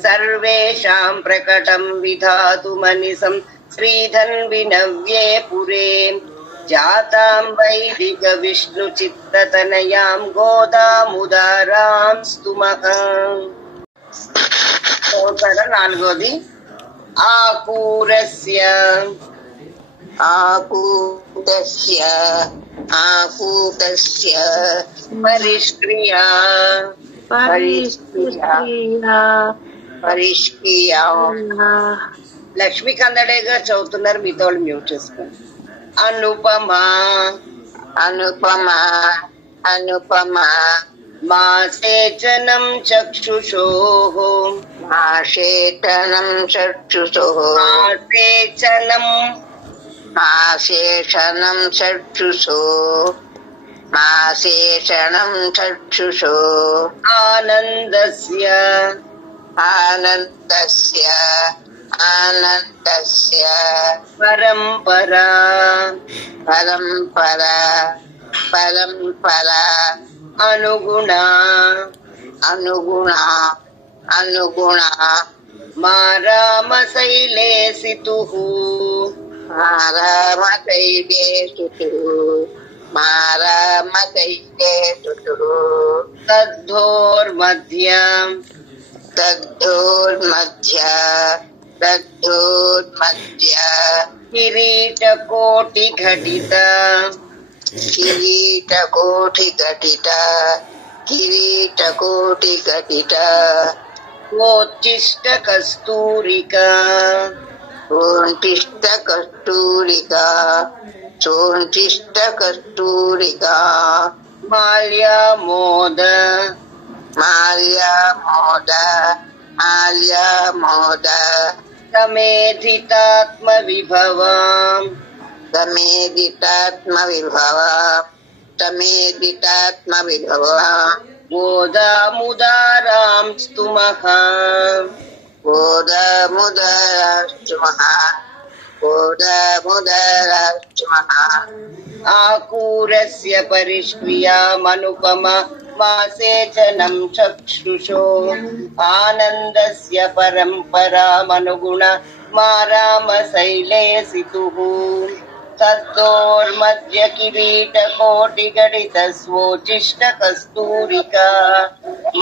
सर्वेषां प्रकटं विधातुमनिसं श्रीधन्विनव्ये पुरे जातां वैदिक विष्णुचित्ततनयां गोदामुदारां स्तुमः। నాలుగోది ఆకూరస్య ఆకూతస్య ఆకూతస్య పరిష్క్రియా పరిష్క్రియా లక్ష్మీ కందడే గారు చదువుతున్నారు, మీతో వాళ్ళు మ్యూట్ చేసుకోండి. అనుపమా అనుపమా అనుపమా మాసేచనం చక్షుషోః ఆశేతనం చక్షుషోః మాసేచనం మాశేషణం చక్షుషోః మాశేషణం చక్షుషోః ఆనందస్య ఆనందస్య ఆనందస్య పరంపరా పరంపరా పరంపరా అనుగుణ అనుగుణ అనుగుణ మా రామశైలేసితుః మారామతైలేసుతు మారామతైలేసుతు తద్ధోర్మధ్య తద్ధోర్మధ్య తద్ధోర్మధ్య కిరీటకోటి ఘటిత కిరీటకోటి ఘటిత కిరీటకోటి ఘటిత ఓచ్చిష్ట కస్తూరిక సోంటిష్ట కస్తూరికా సోంటిష్ట కస్తూరికా మాల్యామోద మాల్యామోద మాల్యామోద సమేధితాత్మ విభవాం తమేదితాత్మ విభవ తమేదితాత్మ విభవ గోదాముదారాం స్తుమః గోదాముదరాస్తుమః గోదాముదరాస్తుమః ఆకూరస్య పరిష్క్రియామనుపమ మాసేచనం చక్షుషో ఆనందస్య పరంపరామనుగుణ మా రామశైలేసితుః తత్తోర్మధ్య కిరీటకోటి గడిత స్వోచిష్ట కస్తూరికా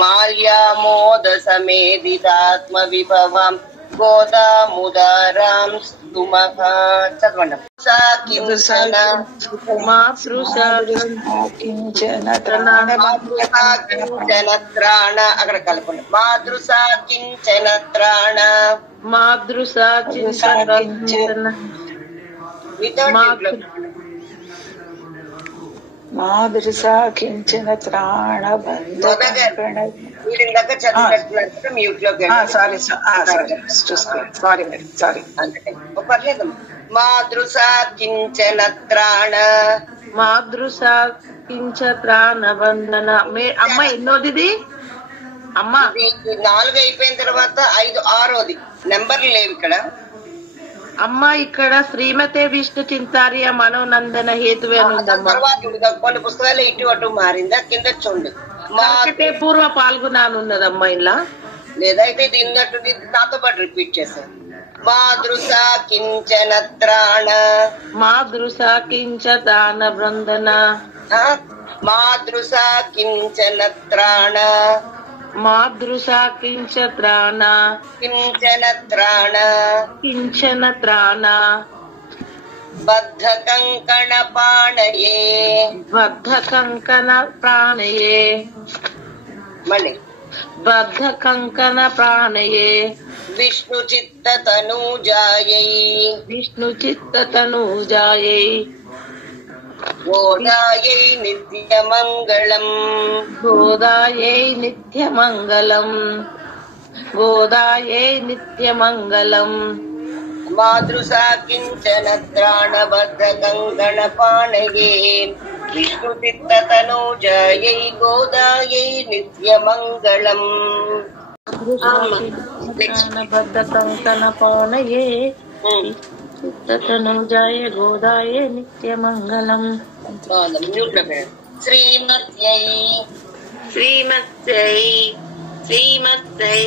మాల్యామోద సమేదితాత్మ విభవాం గోదాముదారాం స్తుమః. చదవండి. సా కించన కించన కించన త్రాణ అక్కడ కలపండి. మాతృసా కించన త్రాణ మాదృశా చింతన మాదృశా కించన త్రాణబంధన వీడిందాక చదివినట్టు మ్యూట్ లోకి సారీ సారీ మేడం సారీ పర్లేదు. మాతృసా కించన త్రాణ మాదృశా కించ త్రాణ బంధన అమ్మ ఎన్నోది అమ్మ? ఇది 4 అయిపోయిన తర్వాత 5 6 నెంబర్లు లేవు ఇక్కడ. అమ్మ ఇక్కడ శ్రీమతే విష్ణు చింతార్య మనోనందన హేతువే అని ఉందమ్మా. తర్వాత కొన్ని పుస్తకాలు ఇటు అటు మారిందా కింద చూడండి. మార్కటే పూర్వ పాల్గొనానున్నదమ్మా ఇలా. లేదా అయితే ఇది ఇన్నట్టు నాతో పాటు రిపీట్ చేశాను. మాదృశా కించన త్రాణ మాదృశా కించ త్రాణ బంధన మాదృశా కించన త్రాణ మాదృశా కించ త్రాణ కించన త్రాణ కించన త్రాణ బద్ధ కంకణ పాణయే బద్ధ కంకణ ప్రాణయే మళ్ళీ బద్ధ కంకణ ప్రాణయే విష్ణు చిత్త తనూజాయై విష్ణు చిత్త తనూజాయై గోదాయై నిత్యమంగళం గోదాయై నిత్యమంగళం గోదాయై నిత్యమంగళం మాతృసా కించన త్రాణ బద్ధ కంకణ పాణయే విష్ణుచిత్తతనూజాయై గోదాయై నిత్యమంగళం. బద్ధకంకణపౌనయే చిత్తతనూజాయ గోదాయే నిత్యమంగళం. శ్రీమత్యై శ్రీమత్యై శ్రీమత్యై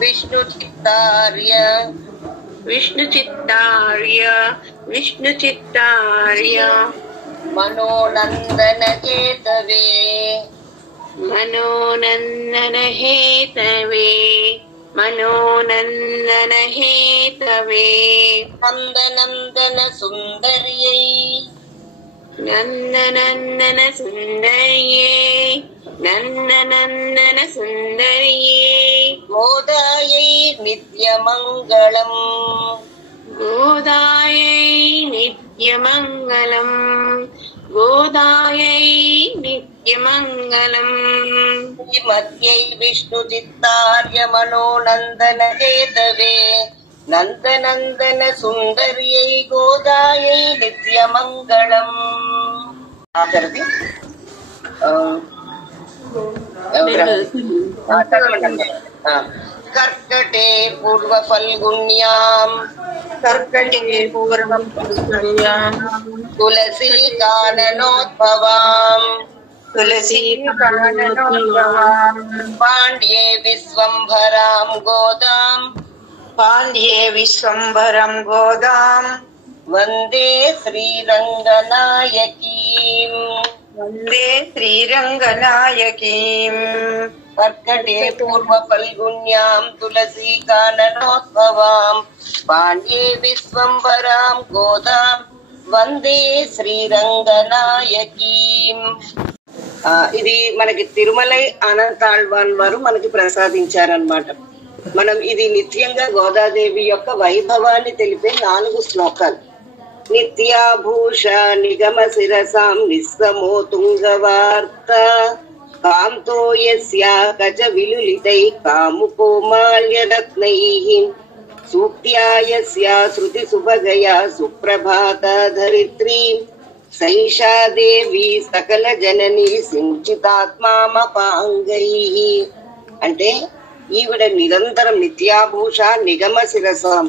విష్ణుచిత్తార్య విష్ణుచిత్తార్య విష్ణుచిత్తార్య మనోనందన కేతవే మనోనందన హేతవే మనోనందన హేతవే నందనందన సుందర్యై నందనందన సుందర్యే నందనందన సుందర్యే గోదాయై నిత్యమంగళం. గోదాయై నిత్యమంగళం గోదాయై నిత్యమంగళం. శ్రీమత్యై విష్ణుచిత్తార్య మనోనందన కేతవే నందనందన సుందర్యై గోదాయై నిత్యమంగళం. ఆఖరిది కర్కటే పూర్వ ఫల్గుణ్యాం కర్కటే పూర్వం తులసీ కాననోద్భవాం తులసీ పాండ్యే విశ్వంభరాం గోదాం పాండ్యే విశ్వంభరం గోదాం వందే శ్రీరంగనాయకీం. వందే శ్రీరంగనాయకీం. కర్కటే పూర్వ ఫల్గుణ్యాం తులసీ కాననోద్భవాం పాండ్యే విశ్వంభరాం గోదాం వందే శ్రీరంగనాయకీం. ఇది మనకి తిరుమలై అనంతాళ్వాన్ వారు మనకి ప్రసాదించారనమాట. మనం ఇది నిత్యంగా గోదాదేవి యొక్క వైభవాన్ని తెలిపే 4 శ్లోకాలు. నిత్యాభూష నిగమ శిరసాం నిస్సమో తుంగవార్త కాంతో యస్యా కచ విలులితై కాముకో మాల్యరత్నైః సూక్త్యా యస్యా శృతి సుభగయా సుప్రభాత ధరిత్రీ సైషా దేవి సకల జనని సించితాత్మామపాంగైః. అంటే ఈవిడ నిరంతరం నిత్యాభూష నిగమ శిరసాం.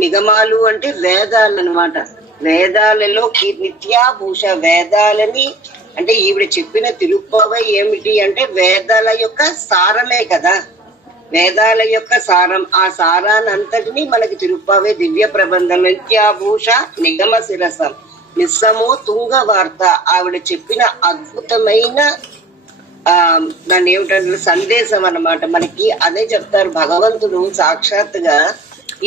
నిగమాలు అంటే వేదాలు అన్నమాట. వేదాలలో నిత్యాభూష వేదాలని అంటే ఈవిడ చెప్పిన తిరుప్పవ ఏమిటి అంటే వేదాల యొక్క సారమే కదా. వేదాల యొక్క సారం, ఆ సారానంతటిని మనకి తిరుప్పవే దివ్య ప్రబంధం. నిత్యాభూష నిగమ శిరసం నిస్సమో తుంగ వార్త. ఆవిడ చెప్పిన అద్భుతమైన దాన్ని ఏమిటంటే సందేశం అన్నమాట. మనకి అదే చెప్తారు, భగవంతుడు సాక్షాత్తుగా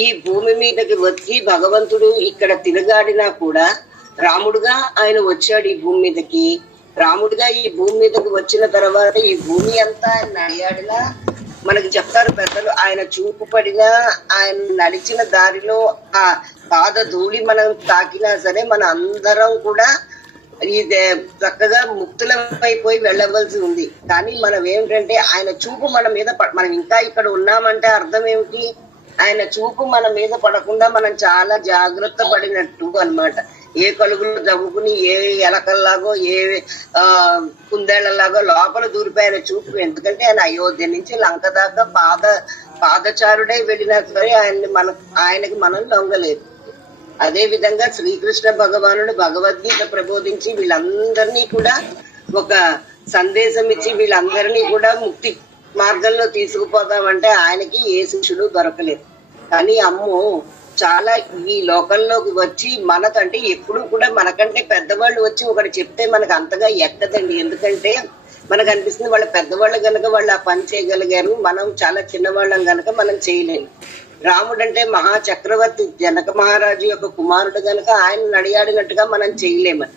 ఈ భూమి మీదకి వచ్చి భగవంతుడు ఇక్కడ తిరగాడినా కూడా రాముడుగా ఆయన వచ్చాడు ఈ భూమి మీదకి. రాముడిగా ఈ భూమి మీదకి వచ్చిన తర్వాత ఈ భూమి అంతా ఆయన నడియాడినా మనకి చెప్తారు పెద్దలు, ఆయన చూపు పడినా ఆయన నడిచిన దారిలో ఆ పాద ధూళి మనం తాకినా సరే మన అందరం కూడా ఇది చక్కగా ముక్తులమైపోయి వెళ్ళవలసి ఉంది. కానీ మనం ఏమిటంటే ఆయన చూపు మన మీద మనం ఇంకా ఇక్కడ ఉన్నామంటే అర్థం ఏమిటి, ఆయన చూపు మన మీద పడకుండా మనం చాలా జాగ్రత్త పడినట్టు అన్నమాట. ఏ కలుగులు జవ్వుకుని ఏ ఎలకల్లాగో ఏ కుందేళ్లలాగో లోపల దూరిపోయిన చూపు. ఎందుకంటే ఆయన అయోధ్య నుంచి లంక దాకా పాదచారుడై వెళ్ళినా సరే ఆయనకి మనం లొంగలేదు. అదే విధంగా శ్రీకృష్ణ భగవానుడు భగవద్గీత ప్రబోధించి వీళ్ళందరినీ కూడా ఒక సందేశం ఇచ్చి వీళ్ళందరినీ కూడా ముక్తి మార్గంలో తీసుకుపోదామంటే ఆయనకి ఏ శిష్యుడు దొరకలేదు. కానీ అమ్మో చాలా ఈ లోకంలోకి వచ్చి మనకంటే ఎప్పుడు కూడా మనకంటే పెద్దవాళ్ళు వచ్చి ఒకటి చెప్తే మనకు అంతగా ఎక్కదండి. ఎందుకంటే మనకు అనిపిస్తుంది వాళ్ళ పెద్దవాళ్ళు గనక వాళ్ళు ఆ పని చేయగలిగారు, మనం చాలా చిన్నవాళ్ళం గనక మనం చేయలేము. రాముడు అంటే మహా చక్రవర్తి జనక మహారాజు యొక్క కుమారుడు గనక ఆయన నడియాడినట్టుగా మనం చేయలేమని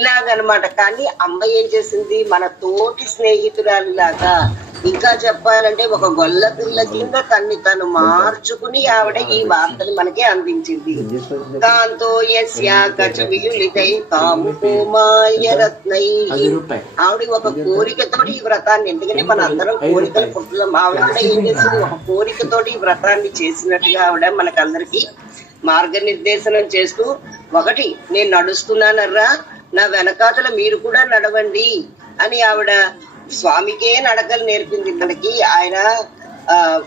ఇలాగనమాట. కానీ అమ్మ ఏం చేసింది, మన తోటి స్నేహితురాలిలాగా, ఇంకా చెప్పాలంటే ఒక గొల్ల పిల్ల కింద తను మార్చుకుని ఆవిడ ఈ వార్తని మనకి అందించింది. కాంతో యస్యా కచ విలులితై కాముకోమాల్యరత్నై. ఆవిడ ఒక కోరికతోటి ఈ వ్రతాన్ని, ఎందుకంటే మన అందరం కోరికల పుట్టులం, ఆవిడ కూడా ఏం చేసింది ఒక కోరికతోటి ఈ వ్రతాన్ని చేసినట్టుగా ఆవిడ మనకందరికి మార్గనిర్దేశనం చేస్తూ, ఒకటి నేను నడుస్తున్నానర్రా, నా వెనకాతల మీరు కూడా నడవండి అని ఆవిడ స్వామికే నడకలు నేర్పింది మనకి. ఆయన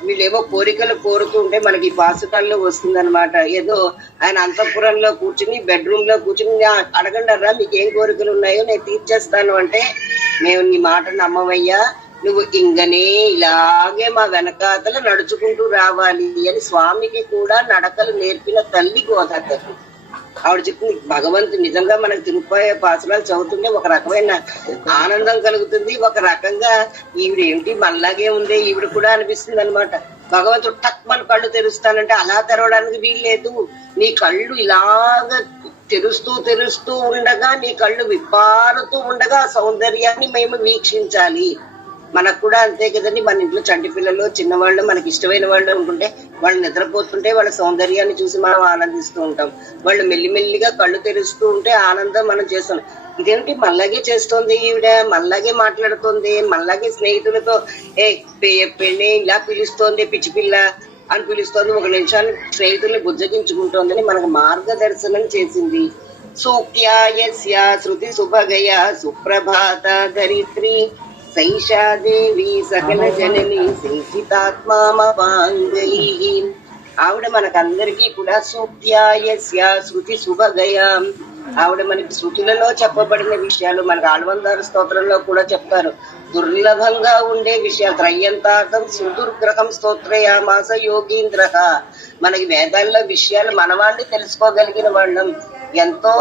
వీళ్ళేవో కోరికలు కోరుతుంటే మనకి పాసుకాల్లో వస్తుందన్నమాట. ఏదో ఆయన అంతఃపురంలో కూర్చుని బెడ్రూమ్ లో కూర్చుని అడగండరా మీకు ఏం కోరికలు ఉన్నాయో నేను తీర్చేస్తాను అంటే, మేము నీ మాట నమ్మవయ్యా, నువ్వు ఇంగనే ఇలాగే మా వెనకాతల నడుచుకుంటూ రావాలి అని స్వామికి కూడా నడకలు నేర్పిన తల్లి గోదాదేవి. ఆవిడ చెప్పింది భగవంతుడు నిజంగా మనకు తిరుపతి పాసురాలు చదువుతుంటే ఒక రకమైన ఆనందం కలుగుతుంది. ఒక రకంగా ఈవిడ ఏమిటి మనలాగే ఉంది ఈవిడ కూడా అనిపిస్తుంది అనమాట. భగవంతుడు టక్ మన కళ్ళు తెరుస్తానంటే అలా తెరవడానికి వీల్లేదు. నీ కళ్ళు ఇలాగ తెరుస్తూ తెరుస్తూ ఉండగా, నీ కళ్ళు విప్పారుతూ ఉండగా సౌందర్యాన్ని మేము వీక్షించాలి. మనకు కూడా అంతే కదండి. మన ఇంట్లో చంటి పిల్లలు చిన్నవాళ్ళు మనకి ఇష్టమైన వాళ్ళు ఉంటుంటే వాళ్ళు నిద్రపోతుంటే వాళ్ళ సౌందర్యాన్ని చూసి మనం ఆనందిస్తూ ఉంటాం. వాళ్ళు మెల్లిమెల్లిగా కళ్ళు తెరుస్తూ ఉంటే ఆనందం మనం చేస్తాం. ఇదేమిటి మళ్ళాగే చేస్తోంది ఈవిడ, మళ్ళాగే మాట్లాడుతోంది, మళ్ళాగే స్నేహితులతో పెళ్ళి ఇలా పిలుస్తోంది, పిచ్చి పిల్ల అని పిలుస్తోంది, ఒక నిమిషాన్ని స్నేహితుల్ని బుజ్జగించుకుంటోందని మనకు మార్గదర్శనం చేసింది. సూక్యాయస్య శృతి సుభగయ సుప్రభాత ధరిత్రి సైషా దేవి సకల జనని సించితాత్మామపాంగై. ఆవిడ మనకందరికీ కూడా సూక్త్యాయస్య శృతి శుభగయ, ఆవిడ మనకి శృతులలో చెప్పబడిన విషయాలు మనకు ఆళ్వందారు స్తోత్రంలో కూడా చెప్తారు. దుర్లభంగా ఉండే విషయాలు త్రయ్యంతార్థం సుదుర్గ్రహం స్తోత్రయామాస యోగీంద్ర. మనకి వేదాల్లో విషయాలు మనవాళ్ళని తెలుసుకోగలిగిన వాళ్ళం. ఎంతో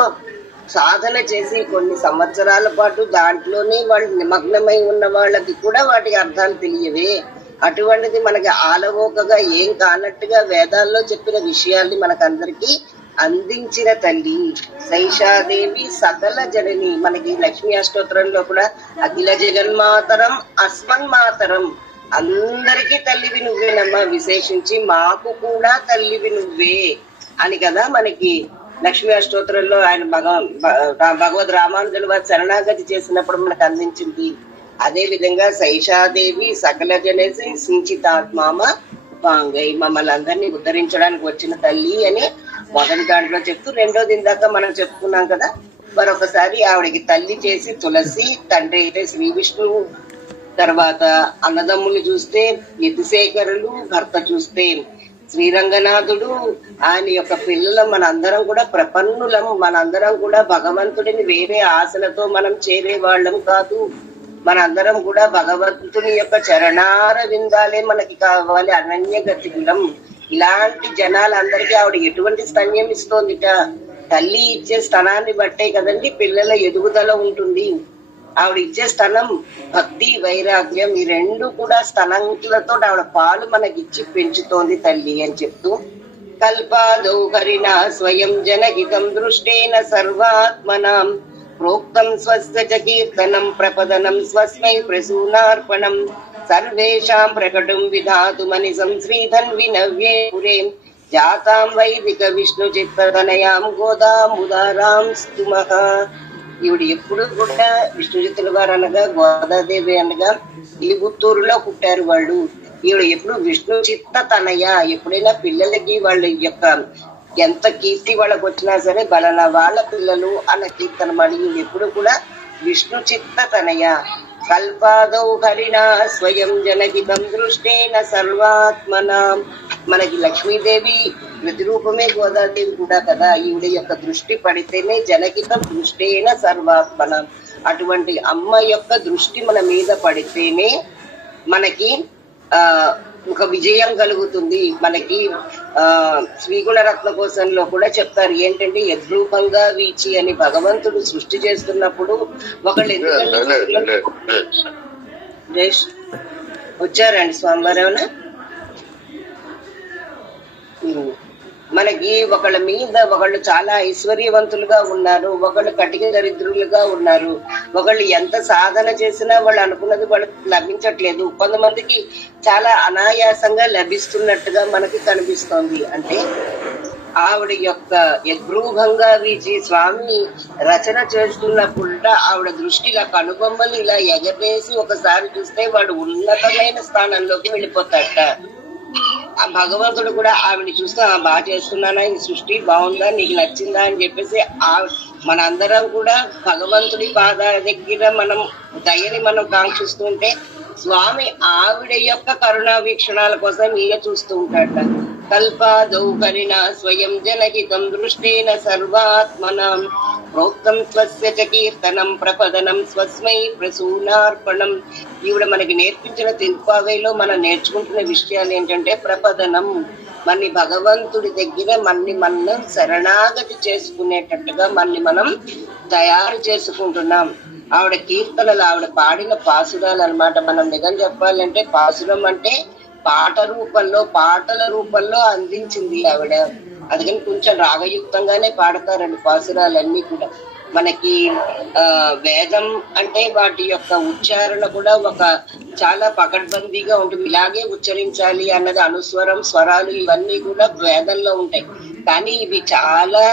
సాధన చేసి కొన్ని సంవత్సరాల పాటు దాంట్లోనే వాళ్ళు నిమగ్నమై ఉన్న వాళ్ళకి కూడా వాటికి అర్థాలు తెలియవే. అటువంటిది మనకి ఆలవోకగా ఏం కానట్టుగా వేదాల్లో చెప్పిన విషయాల్ని మనకందరికీ అందించిన తల్లి సైషాదేవి సకల జనని. మనకి లక్ష్మీ అష్టోత్తరంలో కూడా అఖిల జగన్మాతరం అస్మన్మాతరం, అందరికీ తల్లివి నువ్వేనమ్మా, విశేషించి మాకు కూడా తల్లివి నువ్వే అని కదా మనకి లక్ష్మీ అష్టోత్తరంలో ఆయన భగవద్ రామానుజుల వారి శరణాగతి చేసినప్పుడు మనకు అందించింది. అదే విధంగా సైషాదేవి సకల జనేసి సించితాత్మామ పాంగై, మమ్మల్ని అందరినీ ఉద్ధరించడానికి వచ్చిన తల్లి అని మొదటి దాంట్లో చెప్తూ, రెండోది ఇందాక మనం చెప్పుకున్నాం కదా, మరొకసారి ఆవిడకి తల్లి చేసి తులసి, తండ్రి అయితే శ్రీ విష్ణువు, తర్వాత అన్నదమ్ములు చూస్తే యతిశేఖరులు, భర్త చూస్తే శ్రీరంగనాథుడు, ఆయన యొక్క పిల్లలం. మనందరం కూడా ప్రపన్నులం, మనందరం కూడా భగవంతుడిని వేరే ఆశలతో మనం చేరే వాళ్ళం కాదు. మనందరం కూడా భగవంతుని యొక్క చరణార విందాలే మనకి కావాలి, అనన్య గతికులం. ఇలాంటి జనాలందరికీ ఆవిడ ఎటువంటి స్తన్యం ఇస్తోందిట, తల్లి ఇచ్చే స్తనాన్ని బట్టే కదండి పిల్లల ఎదుగుదల ఉంటుంది. ఆవిడ ఇచ్చే స్తనం భక్తి వైరాగ్యం ఈ రెండు కూడా స్తనంలతో ఆవిడ పాలు మనకిచ్చి పెంచుతోంది తల్లి అని చెప్తూ, కల్పాదౌ హరినా స్వయం జనహితం దృష్టేన సర్వాత్మనాం ప్రోక్తం స్వస్య చ కీర్తనం ప్రపదనం స్వస్మై ప్రసూనార్పణం సర్వేషాం ప్రకటం విధాతుమనిసం శ్రీధన్వినవ్యే పురే జాతాం వైదిక విష్ణు చిత్తతనయాం గోదాముదారాం స్తుమః. ఈవిడ ఎప్పుడు కూడా విష్ణుచిత్తుల వారు అనగా గోదాదేవి అనగా ఇలిగుత్తూరులో పుట్టారు వాళ్ళు. ఈవిడ ఎప్పుడు విష్ణు చిత్త తనయ. ఎప్పుడైనా పిల్లలకి వాళ్ళ యొక్క ఎంత కీర్తి వాళ్ళకి వచ్చినా సరే బలన వాళ్ళ పిల్లలు అన్న కీర్తన మాట. ఈవిడ ఎప్పుడు కూడా విష్ణు చిత్త తనయ. కల్పాదౌ హరిణా స్వయం జనహితం దృష్టేన సర్వాత్మనా. మనకి లక్ష్మీదేవి ప్రతిరూపమే గోదాదేవి కూడా కదా. ఈవిడ యొక్క దృష్టి పడితేనే జనహితం దృష్టేన సర్వాత్మన. అటువంటి అమ్మ యొక్క దృష్టి మన మీద పడితేనే మనకి ఒక విజయం కలుగుతుంది. మనకి శ్రీగుణరత్న కోశంలో కూడా చెప్తారు ఏంటంటే యద్రూపంగా వీచి అని. భగవంతుడు సృష్టి చేస్తున్నప్పుడు ఒకళ్ళు ఎందుకంటే వచ్చారండి స్వామివారు ఏమన్నా మనకి ఒకళ్ళ మీద ఒకళ్ళు చాలా ఐశ్వర్యవంతులుగా ఉన్నారు, ఒకళ్ళు కటిక దరిద్రులుగా ఉన్నారు, ఒకళ్ళు ఎంత సాధన చేసినా వాళ్ళు అనుకున్నది వాళ్ళకి లభించట్లేదు. కొంతమందికి చాలా అనాయాసంగా లభిస్తున్నట్టుగా మనకి కనిపిస్తోంది. అంటే ఆవిడ యొక్క యద్రూపంగా వీచి స్వామి రచన చేస్తున్నప్పుడు ఆవిడ దృష్టి ఇలా కనుబొమ్మలు ఇలా ఎగరేసి ఒకసారి చూస్తే వాడు ఉన్నతమైన స్థానంలోకి వెళ్ళిపోతాడట. ఆ భగవంతుడు కూడా ఆవిడ చూస్తే బాగా చేస్తున్నానా, ఈ సృష్టి బాగుందా, నీకు నచ్చిందా అని చెప్పేసి మనందరం కూడా భగవంతుడి పాదాల దగ్గర మనం దయని మనం కాంక్షిస్తుంటే స్వామి ఆవిడ యొక్క కరుణా వీక్షణాల కోసం ఈయన చూస్తూ ఉంటాడ. కల్పాదౌ కరిణ స్వయం జనహితం దృష్టేన సర్వాత్మనాం ప్రోక్తం స్వస్య చ కీర్తనం ప్రపదనం స్వస్మై ప్రసూనార్పణం. ఈవిడ మనకి నేర్పించిన తిరుపావేలో మనం నేర్చుకుంటున్న విషయాలు ఏంటంటే ప్రపదనం, మన భగవంతుడి దగ్గర మనం శరణాగతి చేసుకునేటట్టుగా మనం తయారు చేసుకుంటున్నాం. ఆవిడ కీర్తనలు, ఆవిడ పాడిన పాసురాలు అన్నమాట. మనం నిజం చెప్పాలంటే పాసురం అంటే పాటల రూపంలో అందించింది ఆవిడ. అందుకని కొంచెం రాగయుక్తంగానే పాడతారండి పాసురాలన్నీ కూడా. మనకి వేదం అంటే వాటి యొక్క ఉచ్చారణ కూడా ఒక చాలా పకడ్బందీగా ఉంటుంది. ఇలాగే ఉచ్చరించాలి అన్నది అనుస్వరం, స్వరాలు ఇవన్నీ కూడా వేదంలో ఉంటాయి. కానీ ఇవి చాలా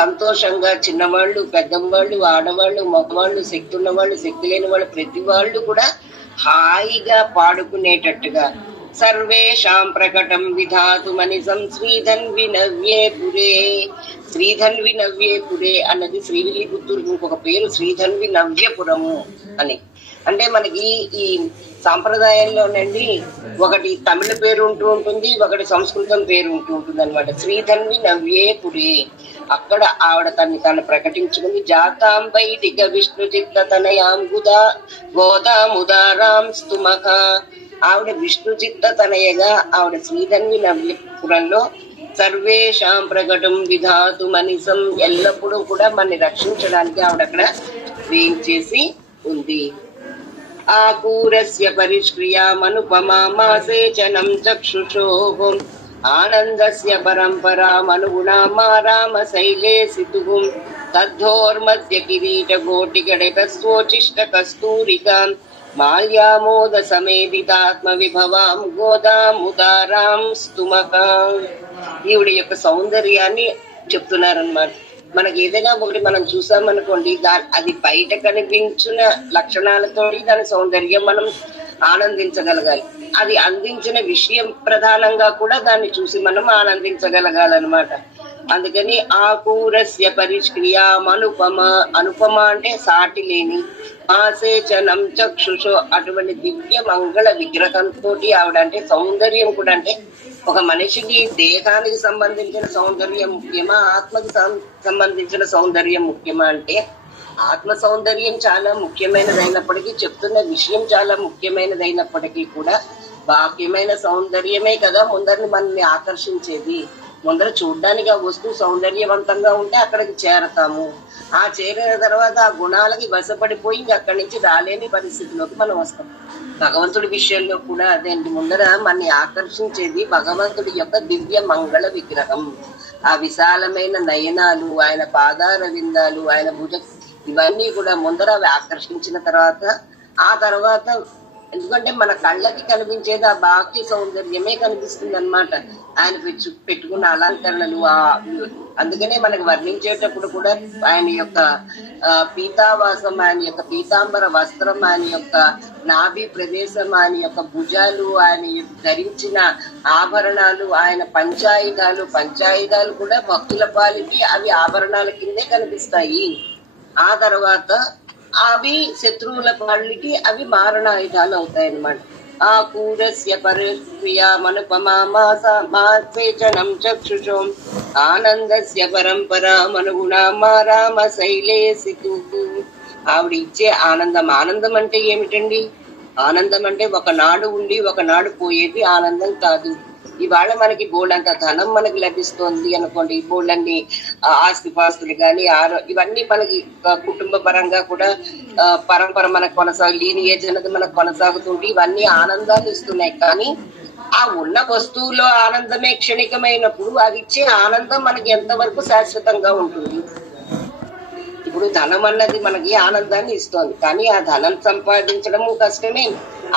సంతోషంగా చిన్నవాళ్ళు, పెద్దవాళ్ళు, ఆడవాళ్ళు, మగవాళ్ళు, శక్తి ఉన్నవాళ్ళు, శక్తి లేని వాళ్ళు, ప్రతి వాళ్ళు కూడా హాయిగా పాడుకునేటట్టుగా సర్వేషాం ప్రకటం విధాతుమనిసం శ్రీధన్వి నవ్యే పురే. శ్రీధన్వి నవ్యే పురే అన్నది శ్రీవిల్లిపుత్తూరుకి ఇంకొక పేరు శ్రీధన్వి నవ్యపురము అని. అంటే మనకి ఈ సాంప్రదాయంలోనండి ఒకటి తమిళ పేరు ఉంటూ ఉంటుంది, ఒకటి సంస్కృతం పేరు ఉంటూ ఉంటుంది అనమాట. శ్రీధన్వి నవ్యే పురే. అక్కడ ఆవిడ తను ప్రకటించుకుంది. జాతాం వైదిక విష్ణు చిత్త తనయాం గోదాముదారాం స్తుమఖ. ఆవిడ విష్ణు చిత్త తనయగా ఆవిడ శ్రీధన్వి నవ్యపురంలో సర్వేషాం ప్రకటం విధాతు మనిసం, ఎల్లప్పుడూ కూడా మనని రక్షించడానికి ఆవిడ అక్కడ వేయించేసి ఉంది. ఆకూరస్య పరిష్క్రియామనుపమాసేచనం చక్షుషోః ఆనందస్య పరంపరామనుగుణామారామ శైలే సితుః తద్ధోర్మధ్య కిరీట కోటిగడకస్వోచిష్ట కస్తూరికాం మాల్యామోద సమేదితాత్మ విభవాం గోదాముదారాం స్తుమకాం. ఈవిడ యొక్క సౌందర్యాన్ని చెప్తున్నారన్నమాట. మనకి ఏదైనా ఒకటి మనం చూసామనుకోండి, అది బయట కనిపించిన లక్షణాలతో దాని సౌందర్యం మనం ఆనందించగలగాలి. అది అందించిన విషయం ప్రధానంగా కూడా దాన్ని చూసి మనం ఆనందించగలగాలన్నమాట. అందుకని ఆకూరస్య పరిష్క్రియాం అనుపమ అంటే సాటి లేని, ఆసేచనం చక్షుషో అటువంటి దివ్య మంగళ విగ్రహంతో ఆవిడ అంటే సౌందర్యం కూడా అంటే ఒక మనిషికి దేహానికి సంబంధించిన సౌందర్యం ముఖ్యమా, ఆత్మకి సంబంధించిన సౌందర్యం ముఖ్యమా అంటే ఆత్మ సౌందర్యం చాలా ముఖ్యమైనదైనప్పటికీ, చెప్తున్న విషయం చాలా ముఖ్యమైనదైనప్పటికీ కూడా బాహ్యమైన సౌందర్యమే కదా ముందరిని మనల్ని ఆకర్షించేది. ముందర చూడ్డానికి ఆ వస్తువు సౌందర్యవంతంగా ఉంటే అక్కడికి చేరతాము. ఆ చేరిన తర్వాత ఆ గుణాలకి వశపడిపోయి ఇంక అక్కడి నుంచి రాలేని పరిస్థితిలోకి మనం వస్తాం. భగవంతుడి విషయంలో కూడా అదేంటి, ముందర మనని ఆకర్షించేది భగవంతుడి యొక్క దివ్య మంగళ విగ్రహం. ఆ విశాలమైన నయనాలు, ఆయన పాదార విందాలు, ఆయన భుజ, ఇవన్నీ కూడా ముందర అవి ఆకర్షించిన తర్వాత ఆ తర్వాత ఎందుకంటే మన కళ్ళకి కనిపించేది ఆ బాహ్య సౌందర్యమే కనిపిస్తుంది అనమాట. ఆయన పెట్టుకున్న అలంకరణలు, అందుకనే మనకు వర్ణించేటప్పుడు కూడా ఆయన యొక్క పీతావాసం, ఆయన యొక్క పీతాంబర వస్త్రం, ఆయన యొక్క నాభి ప్రదేశం, ఆయన యొక్క భుజాలు, ఆయన ధరించిన ఆభరణాలు, ఆయన పంచాయుధాలు కూడా భక్తుల పాలికి అవి ఆభరణాల కిందే కనిపిస్తాయి. ఆ తర్వాత అవి శత్రువుల పాలికి అవి మారణాయుధాలు అవుతాయి అన్నమాట. ఆ కూరస్య పరిష్క్రియామనుపమాసేచనం చక్షుషో ఆనందస్య పరంపరామనుగుణామారామ శైలే సితుః. ఆవిడ ఇచ్చే ఆనందం అంటే ఏమిటండి? ఆనందం అంటే ఒకనాడు ఉండి ఒకనాడు పోయేది ఆనందం కాదు. ఇవాళ మనకి బోల్డంత ధనం మనకి లభిస్తోంది అనుకోండి, బోల్డన్ని ఆస్తిపాస్తులు కానీ ఇవన్నీ మనకి కుటుంబ పరంగా కూడా పరంపర మనకు లీనియేజ్ అనేది మనకు కొనసాగుతుంది. ఇవన్నీ ఆనందాలు ఇస్తున్నాయి. కానీ ఆ ఉన్న వస్తువులో ఆనందమే క్షణికమైనప్పుడు అది ఇచ్చే ఆనందం మనకి ఎంతవరకు శాశ్వతంగా ఉంటుంది? ఇప్పుడు ధనం అన్నది మనకి ఆనందాన్ని ఇస్తోంది, కానీ ఆ ధనం సంపాదించడము కష్టమే,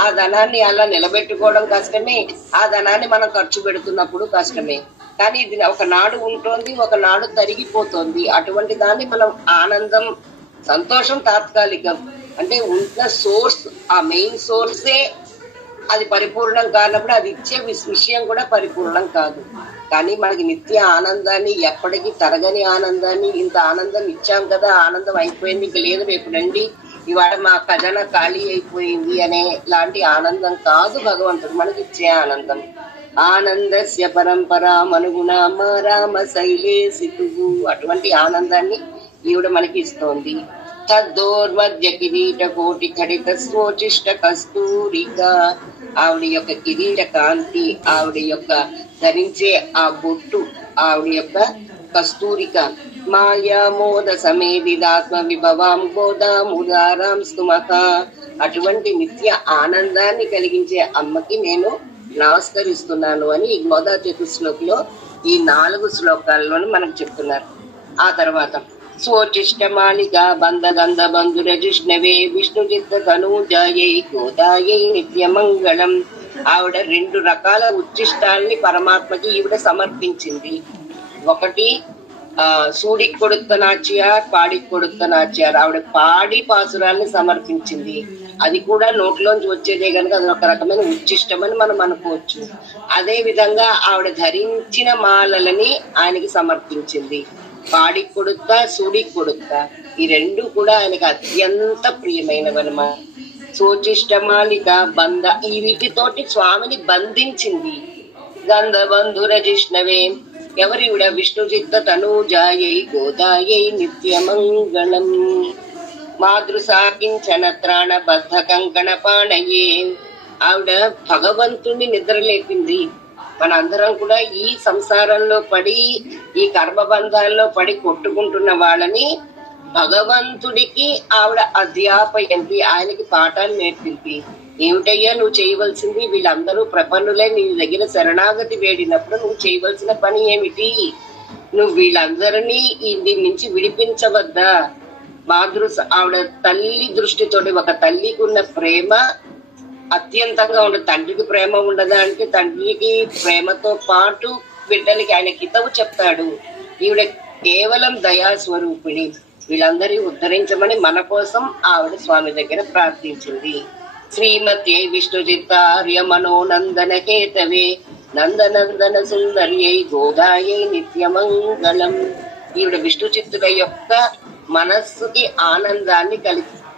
ఆ ధనాన్ని అలా నిలబెట్టుకోవడం కష్టమే, ఆ ధనాన్ని మనం ఖర్చు పెడుతున్నప్పుడు కష్టమే. కానీ ఇది ఒకనాడు ఉంటుంది, ఒకనాడు తరిగిపోతుంది. అటువంటి దాన్ని మనం ఆనందం, సంతోషం తాత్కాలికం. అంటే ఉన్న సోర్స్, ఆ మెయిన్ సోర్సే అది పరిపూర్ణం కానప్పుడు అది ఇచ్చే విషయం కూడా పరిపూర్ణం కాదు. కానీ మనకి నిత్య ఆనందాన్ని, ఎప్పటికీ తరగని ఆనందాన్ని, ఇంత ఆనందం ఇచ్చాం కదా, ఆనందం అయిపోయింది ఇంక లేదు రేపు రండి ఇవాళ మా ఖజానా ఖాళీ అయిపోయింది అనే లాంటి ఆనందం కాదు భగవంతుడు మనకి ఇచ్చే ఆనందం. ఆనందస్య పరంపరామనుగుణామ రామ శైలే సితుగు, అటువంటి ఆనందాన్ని ఈవిడ మనకి ఇస్తోంది. తద్దోర్మధ్య కిరీట కోటి ఖడిత స్వోచిష్ట కస్తూరిక, ఆవిడ యొక్క కిరీట కాంతి, ఆవిడ యొక్క ధరించే ఆ బొట్టు, ఆవిడ యొక్క కస్తూరిక. మాయామోద సమేదిదాత్మ విభవాం గోదాముదారాం స్తుమక, అటువంటి నిత్య ఆనందాన్ని కలిగించే అమ్మకి నేను నమస్కరిస్తున్నాను అని ఈ గోదా చతుశ్లోకిలో ఈ 4 శ్లోకాల్లోనూ మనకు చెప్తున్నారు. ఆ తర్వాత స్వోచిష్టమాలిక బంధగంధ బంధురజిష్ణవే విష్ణు చిత్త తనూజాయై గోదాయై నిత్యమంగళం, ఆవిడ 2 రకాల ఉచ్చిష్టాల్ని పరమాత్మకి ఈవిడ సమర్పించింది. ఒకటి సూడి కొడుத்த నాచ్యార్, పాడి కొడుத்த నాచ్యార్, ఆవిడ పాడి పాసురాల్ని సమర్పించింది. అది కూడా నోట్లోంచి వచ్చేదే కనుక అది ఒక రకమైన ఉచ్చిష్టమని మనం అనుకోవచ్చు. అదే విధంగా ఆవిడ ధరించిన మాలలని ఆయనకి సమర్పించింది. పాడి కొడుత, సూడి కొడుత, ఈ 2 కూడా ఆయనకి అత్యంత ప్రియమైనవన్నమాట. సోచిష్టమాలిక బంధ, ఈ వీటితోటి స్వామిని బంధించింది. గంధ బంధురజిష్ణవే, ఎవరివిడ విష్ణు చిత్త తనూజాయై గోదాయై నిత్యమంగళం. మాతృసాకించన త్రాణ బద్ధ కంకణ పాణయే, ఆవిడ భగవంతుణ్ణి నిద్రలేపింది. మనందరం కూడా ఈ సంసారంలో పడి, ఈ కర్మబంధాల్లో పడి కొట్టుకుంటున్న వాళ్ళని భగవంతుడికి ఆవిడ అధ్యాపయంతి, ఆయనకి పాఠాలు నేర్పింది. ఏమిటయ్యా నువ్వు చేయవలసింది, వీళ్ళందరూ ప్రపన్నులే నీ దగ్గర శరణాగతి వేడినప్పుడు నువ్వు చేయవలసిన పని ఏమిటి, నువ్వు వీళ్ళందరినీ దీని నుంచి విడిపించవద్దా. ఆవిడ తల్లి దృష్టితోటి, ఒక తల్లికి ఉన్న ప్రేమ అత్యంతంగా ఉండదు. తండ్రికి ప్రేమ ఉండదా అంటే తండ్రికి ప్రేమతో పాటు బిడ్డలకి ఆయన హితవు చెప్తాడు. ఈవిడ కేవలం దయాస్వరూపిణి, వీళ్ళందరి ఉద్ధరించమని మన కోసం ఆవిడ స్వామి దగ్గర ప్రార్థించింది. శ్రీమతే విష్ణు చిత్తార్య మనోనందన కేతవే నందనందన సుందర్యై గోదాయై నిత్యమంగళం, ఈవిడ విష్ణు చిత్తుల యొక్క మనస్సుకి ఆనందాన్ని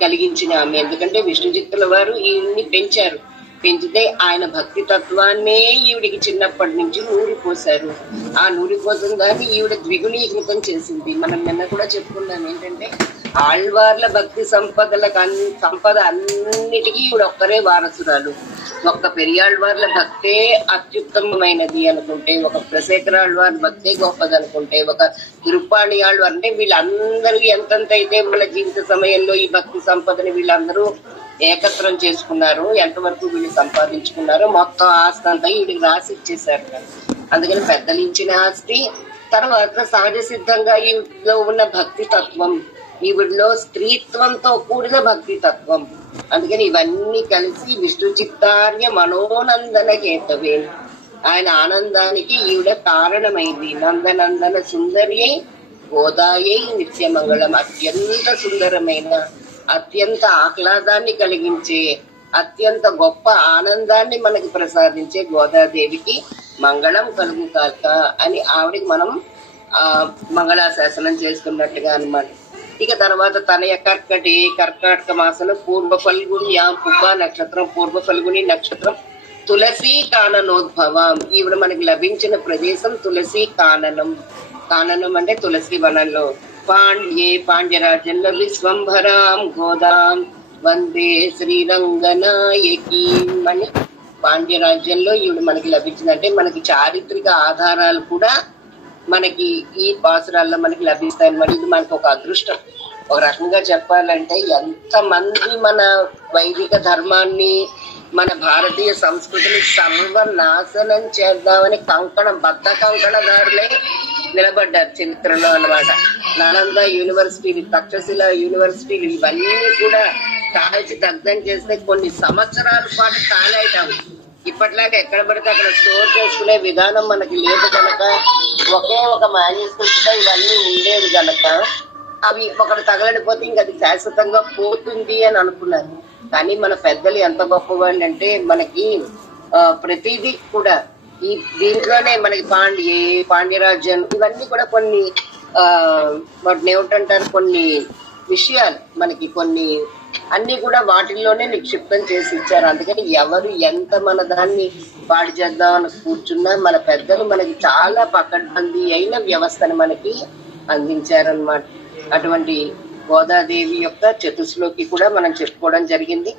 కలిగించిన ఆమె. ఎందుకంటే విష్ణు చిత్తుల వారు ఈవిడ్ని పెంచారు. పెంచితే ఆయన భక్తి తత్వాన్నే ఈవిడికి చిన్నప్పటి నుంచి నూరిపోశారు. ఆ నూరిపోసిన దాన్ని ఈవిడ ద్విగుణీకృతం చేసింది. మనం నిన్న కూడా చెప్పుకున్నాం ఏంటంటే ఆళ్వార్ల భక్తి సంపద అన్నిటికీ ఈవిడ ఒక్కరే వారసురాలు. ఒక్క పెరియాళ్వార్ల భక్తే అత్యుత్తమమైనది అనుకుంటే, ఒక ప్రశేఖరాళ్వారి భక్తే గొప్పది అనుకుంటే, ఒక తిరుప్పాణి ఆళ్వారు అంటే వీళ్ళందరూ ఎంతంత అయితే వాళ్ళ జీవిత సమయంలో ఈ భక్తి సంపదని వీళ్ళందరూ ఏకత్రం చేసుకున్నారు, ఎంతవరకు వీళ్ళు సంపాదించుకున్నారో మొత్తం ఆస్తి అంతా వీడికి రాసి ఇచ్చేసారు. అందుకని పెద్దలు ఇచ్చిన ఆస్తి, తర్వాత సహజ సిద్ధంగా ఈవిడలో ఉన్న భక్తి తత్వం, ఈవిడలో స్త్రీత్వంతో కూడిన భక్తి తత్వం, అందుకని ఇవన్నీ కలిసి విష్ణు చిత్తార్య మనోనందన కేతవే, ఆయన ఆనందానికి ఈవిడ కారణమైంది. నందనందన సుందర్యై గోదాయై నిత్యమంగళం, అత్యంత సుందరమైన, అత్యంత ఆహ్లాదాన్ని కలిగించే, అత్యంత గొప్ప ఆనందాన్ని మనకి ప్రసాదించే గోదాదేవికి మంగళం కలుగుతాక అని ఆవిడకి మనం మంగళాశాసనం చేసుకున్నట్టుగా అన్నమాట. ఇక తర్వాత తనయ కర్కాటక మాసంలో పూర్వ ఫల్గుణ్యాం పుబ్బా నక్షత్రం, పూర్వ ఫల్గుని నక్షత్రం, తులసి కాననోద్భవం, ఈవిడ మనకి లభించిన ప్రదేశం తులసి కాననం. కాననం అంటే తులసి వనంలో. పాండ్యరాజ్యంలో విశ్వంభరాం గోదాం వందే శ్రీరంగనాయకి అని పాండ్యరాజ్యంలో ఈవిడ మనకి లభించిందంటే మనకి చారిత్రక ఆధారాలు కూడా మనకి ఈ పాసురాల్లో మనకి లభిస్తాయి అన్నమాట. ఇది మనకు ఒక అదృష్టం. ఒక రకంగా చెప్పాలంటే ఎంతమంది మన వైదిక ధర్మాన్ని, మన భారతీయ సంస్కృతిని సర్వనాశనం చేద్దామని బద్ధ కంకణదారులే నిలబడ్డారు చరిత్రలో అన్నమాట. నాలంద యూనివర్సిటీలు, తక్షశిల యూనివర్సిటీలు ఇవన్నీ కూడా కాల్చి దగ్ధం చేస్తే కొన్ని సంవత్సరాల పాటు కాలేయటం. ఇప్పట్లాగా ఎక్కడ పడితే అక్కడ స్టోర్ చేసుకునే విధానం మనకి లేదు కనుక, ఒకే ఒక మాన్యుస్క్రిప్ట్ ఇవన్నీ ఉండేది కనుక అవి ఒకటి తగలడిపోతే ఇంక అది శాశ్వతంగా పోతుంది అని అనుకున్నారు. కానీ మన పెద్దలు ఎంత గొప్పవాళ్ళు అంటే మనకి ప్రతిదీ కూడా ఈ దీంట్లోనే మనకి పాండ్యరాజ్యం ఇవన్నీ కూడా కొన్ని వాటిని ఏమిటంటారు, కొన్ని విషయాలు మనకి కొన్ని అన్ని కూడా వాటిల్లోనే నిక్షిప్తం చేసి ఇచ్చారు. అందుకని ఎవరు ఎంత మన దాన్ని పాడు చేద్దామని కూర్చున్నా మన పెద్దలు మనకి చాలా పకడ్బందీ అయిన వ్యవస్థను మనకి అందించారనమాట. అటువంటి గోదాదేవి యొక్క చతుశ్లోకి కూడా మనం చెప్పుకోవడం జరిగింది.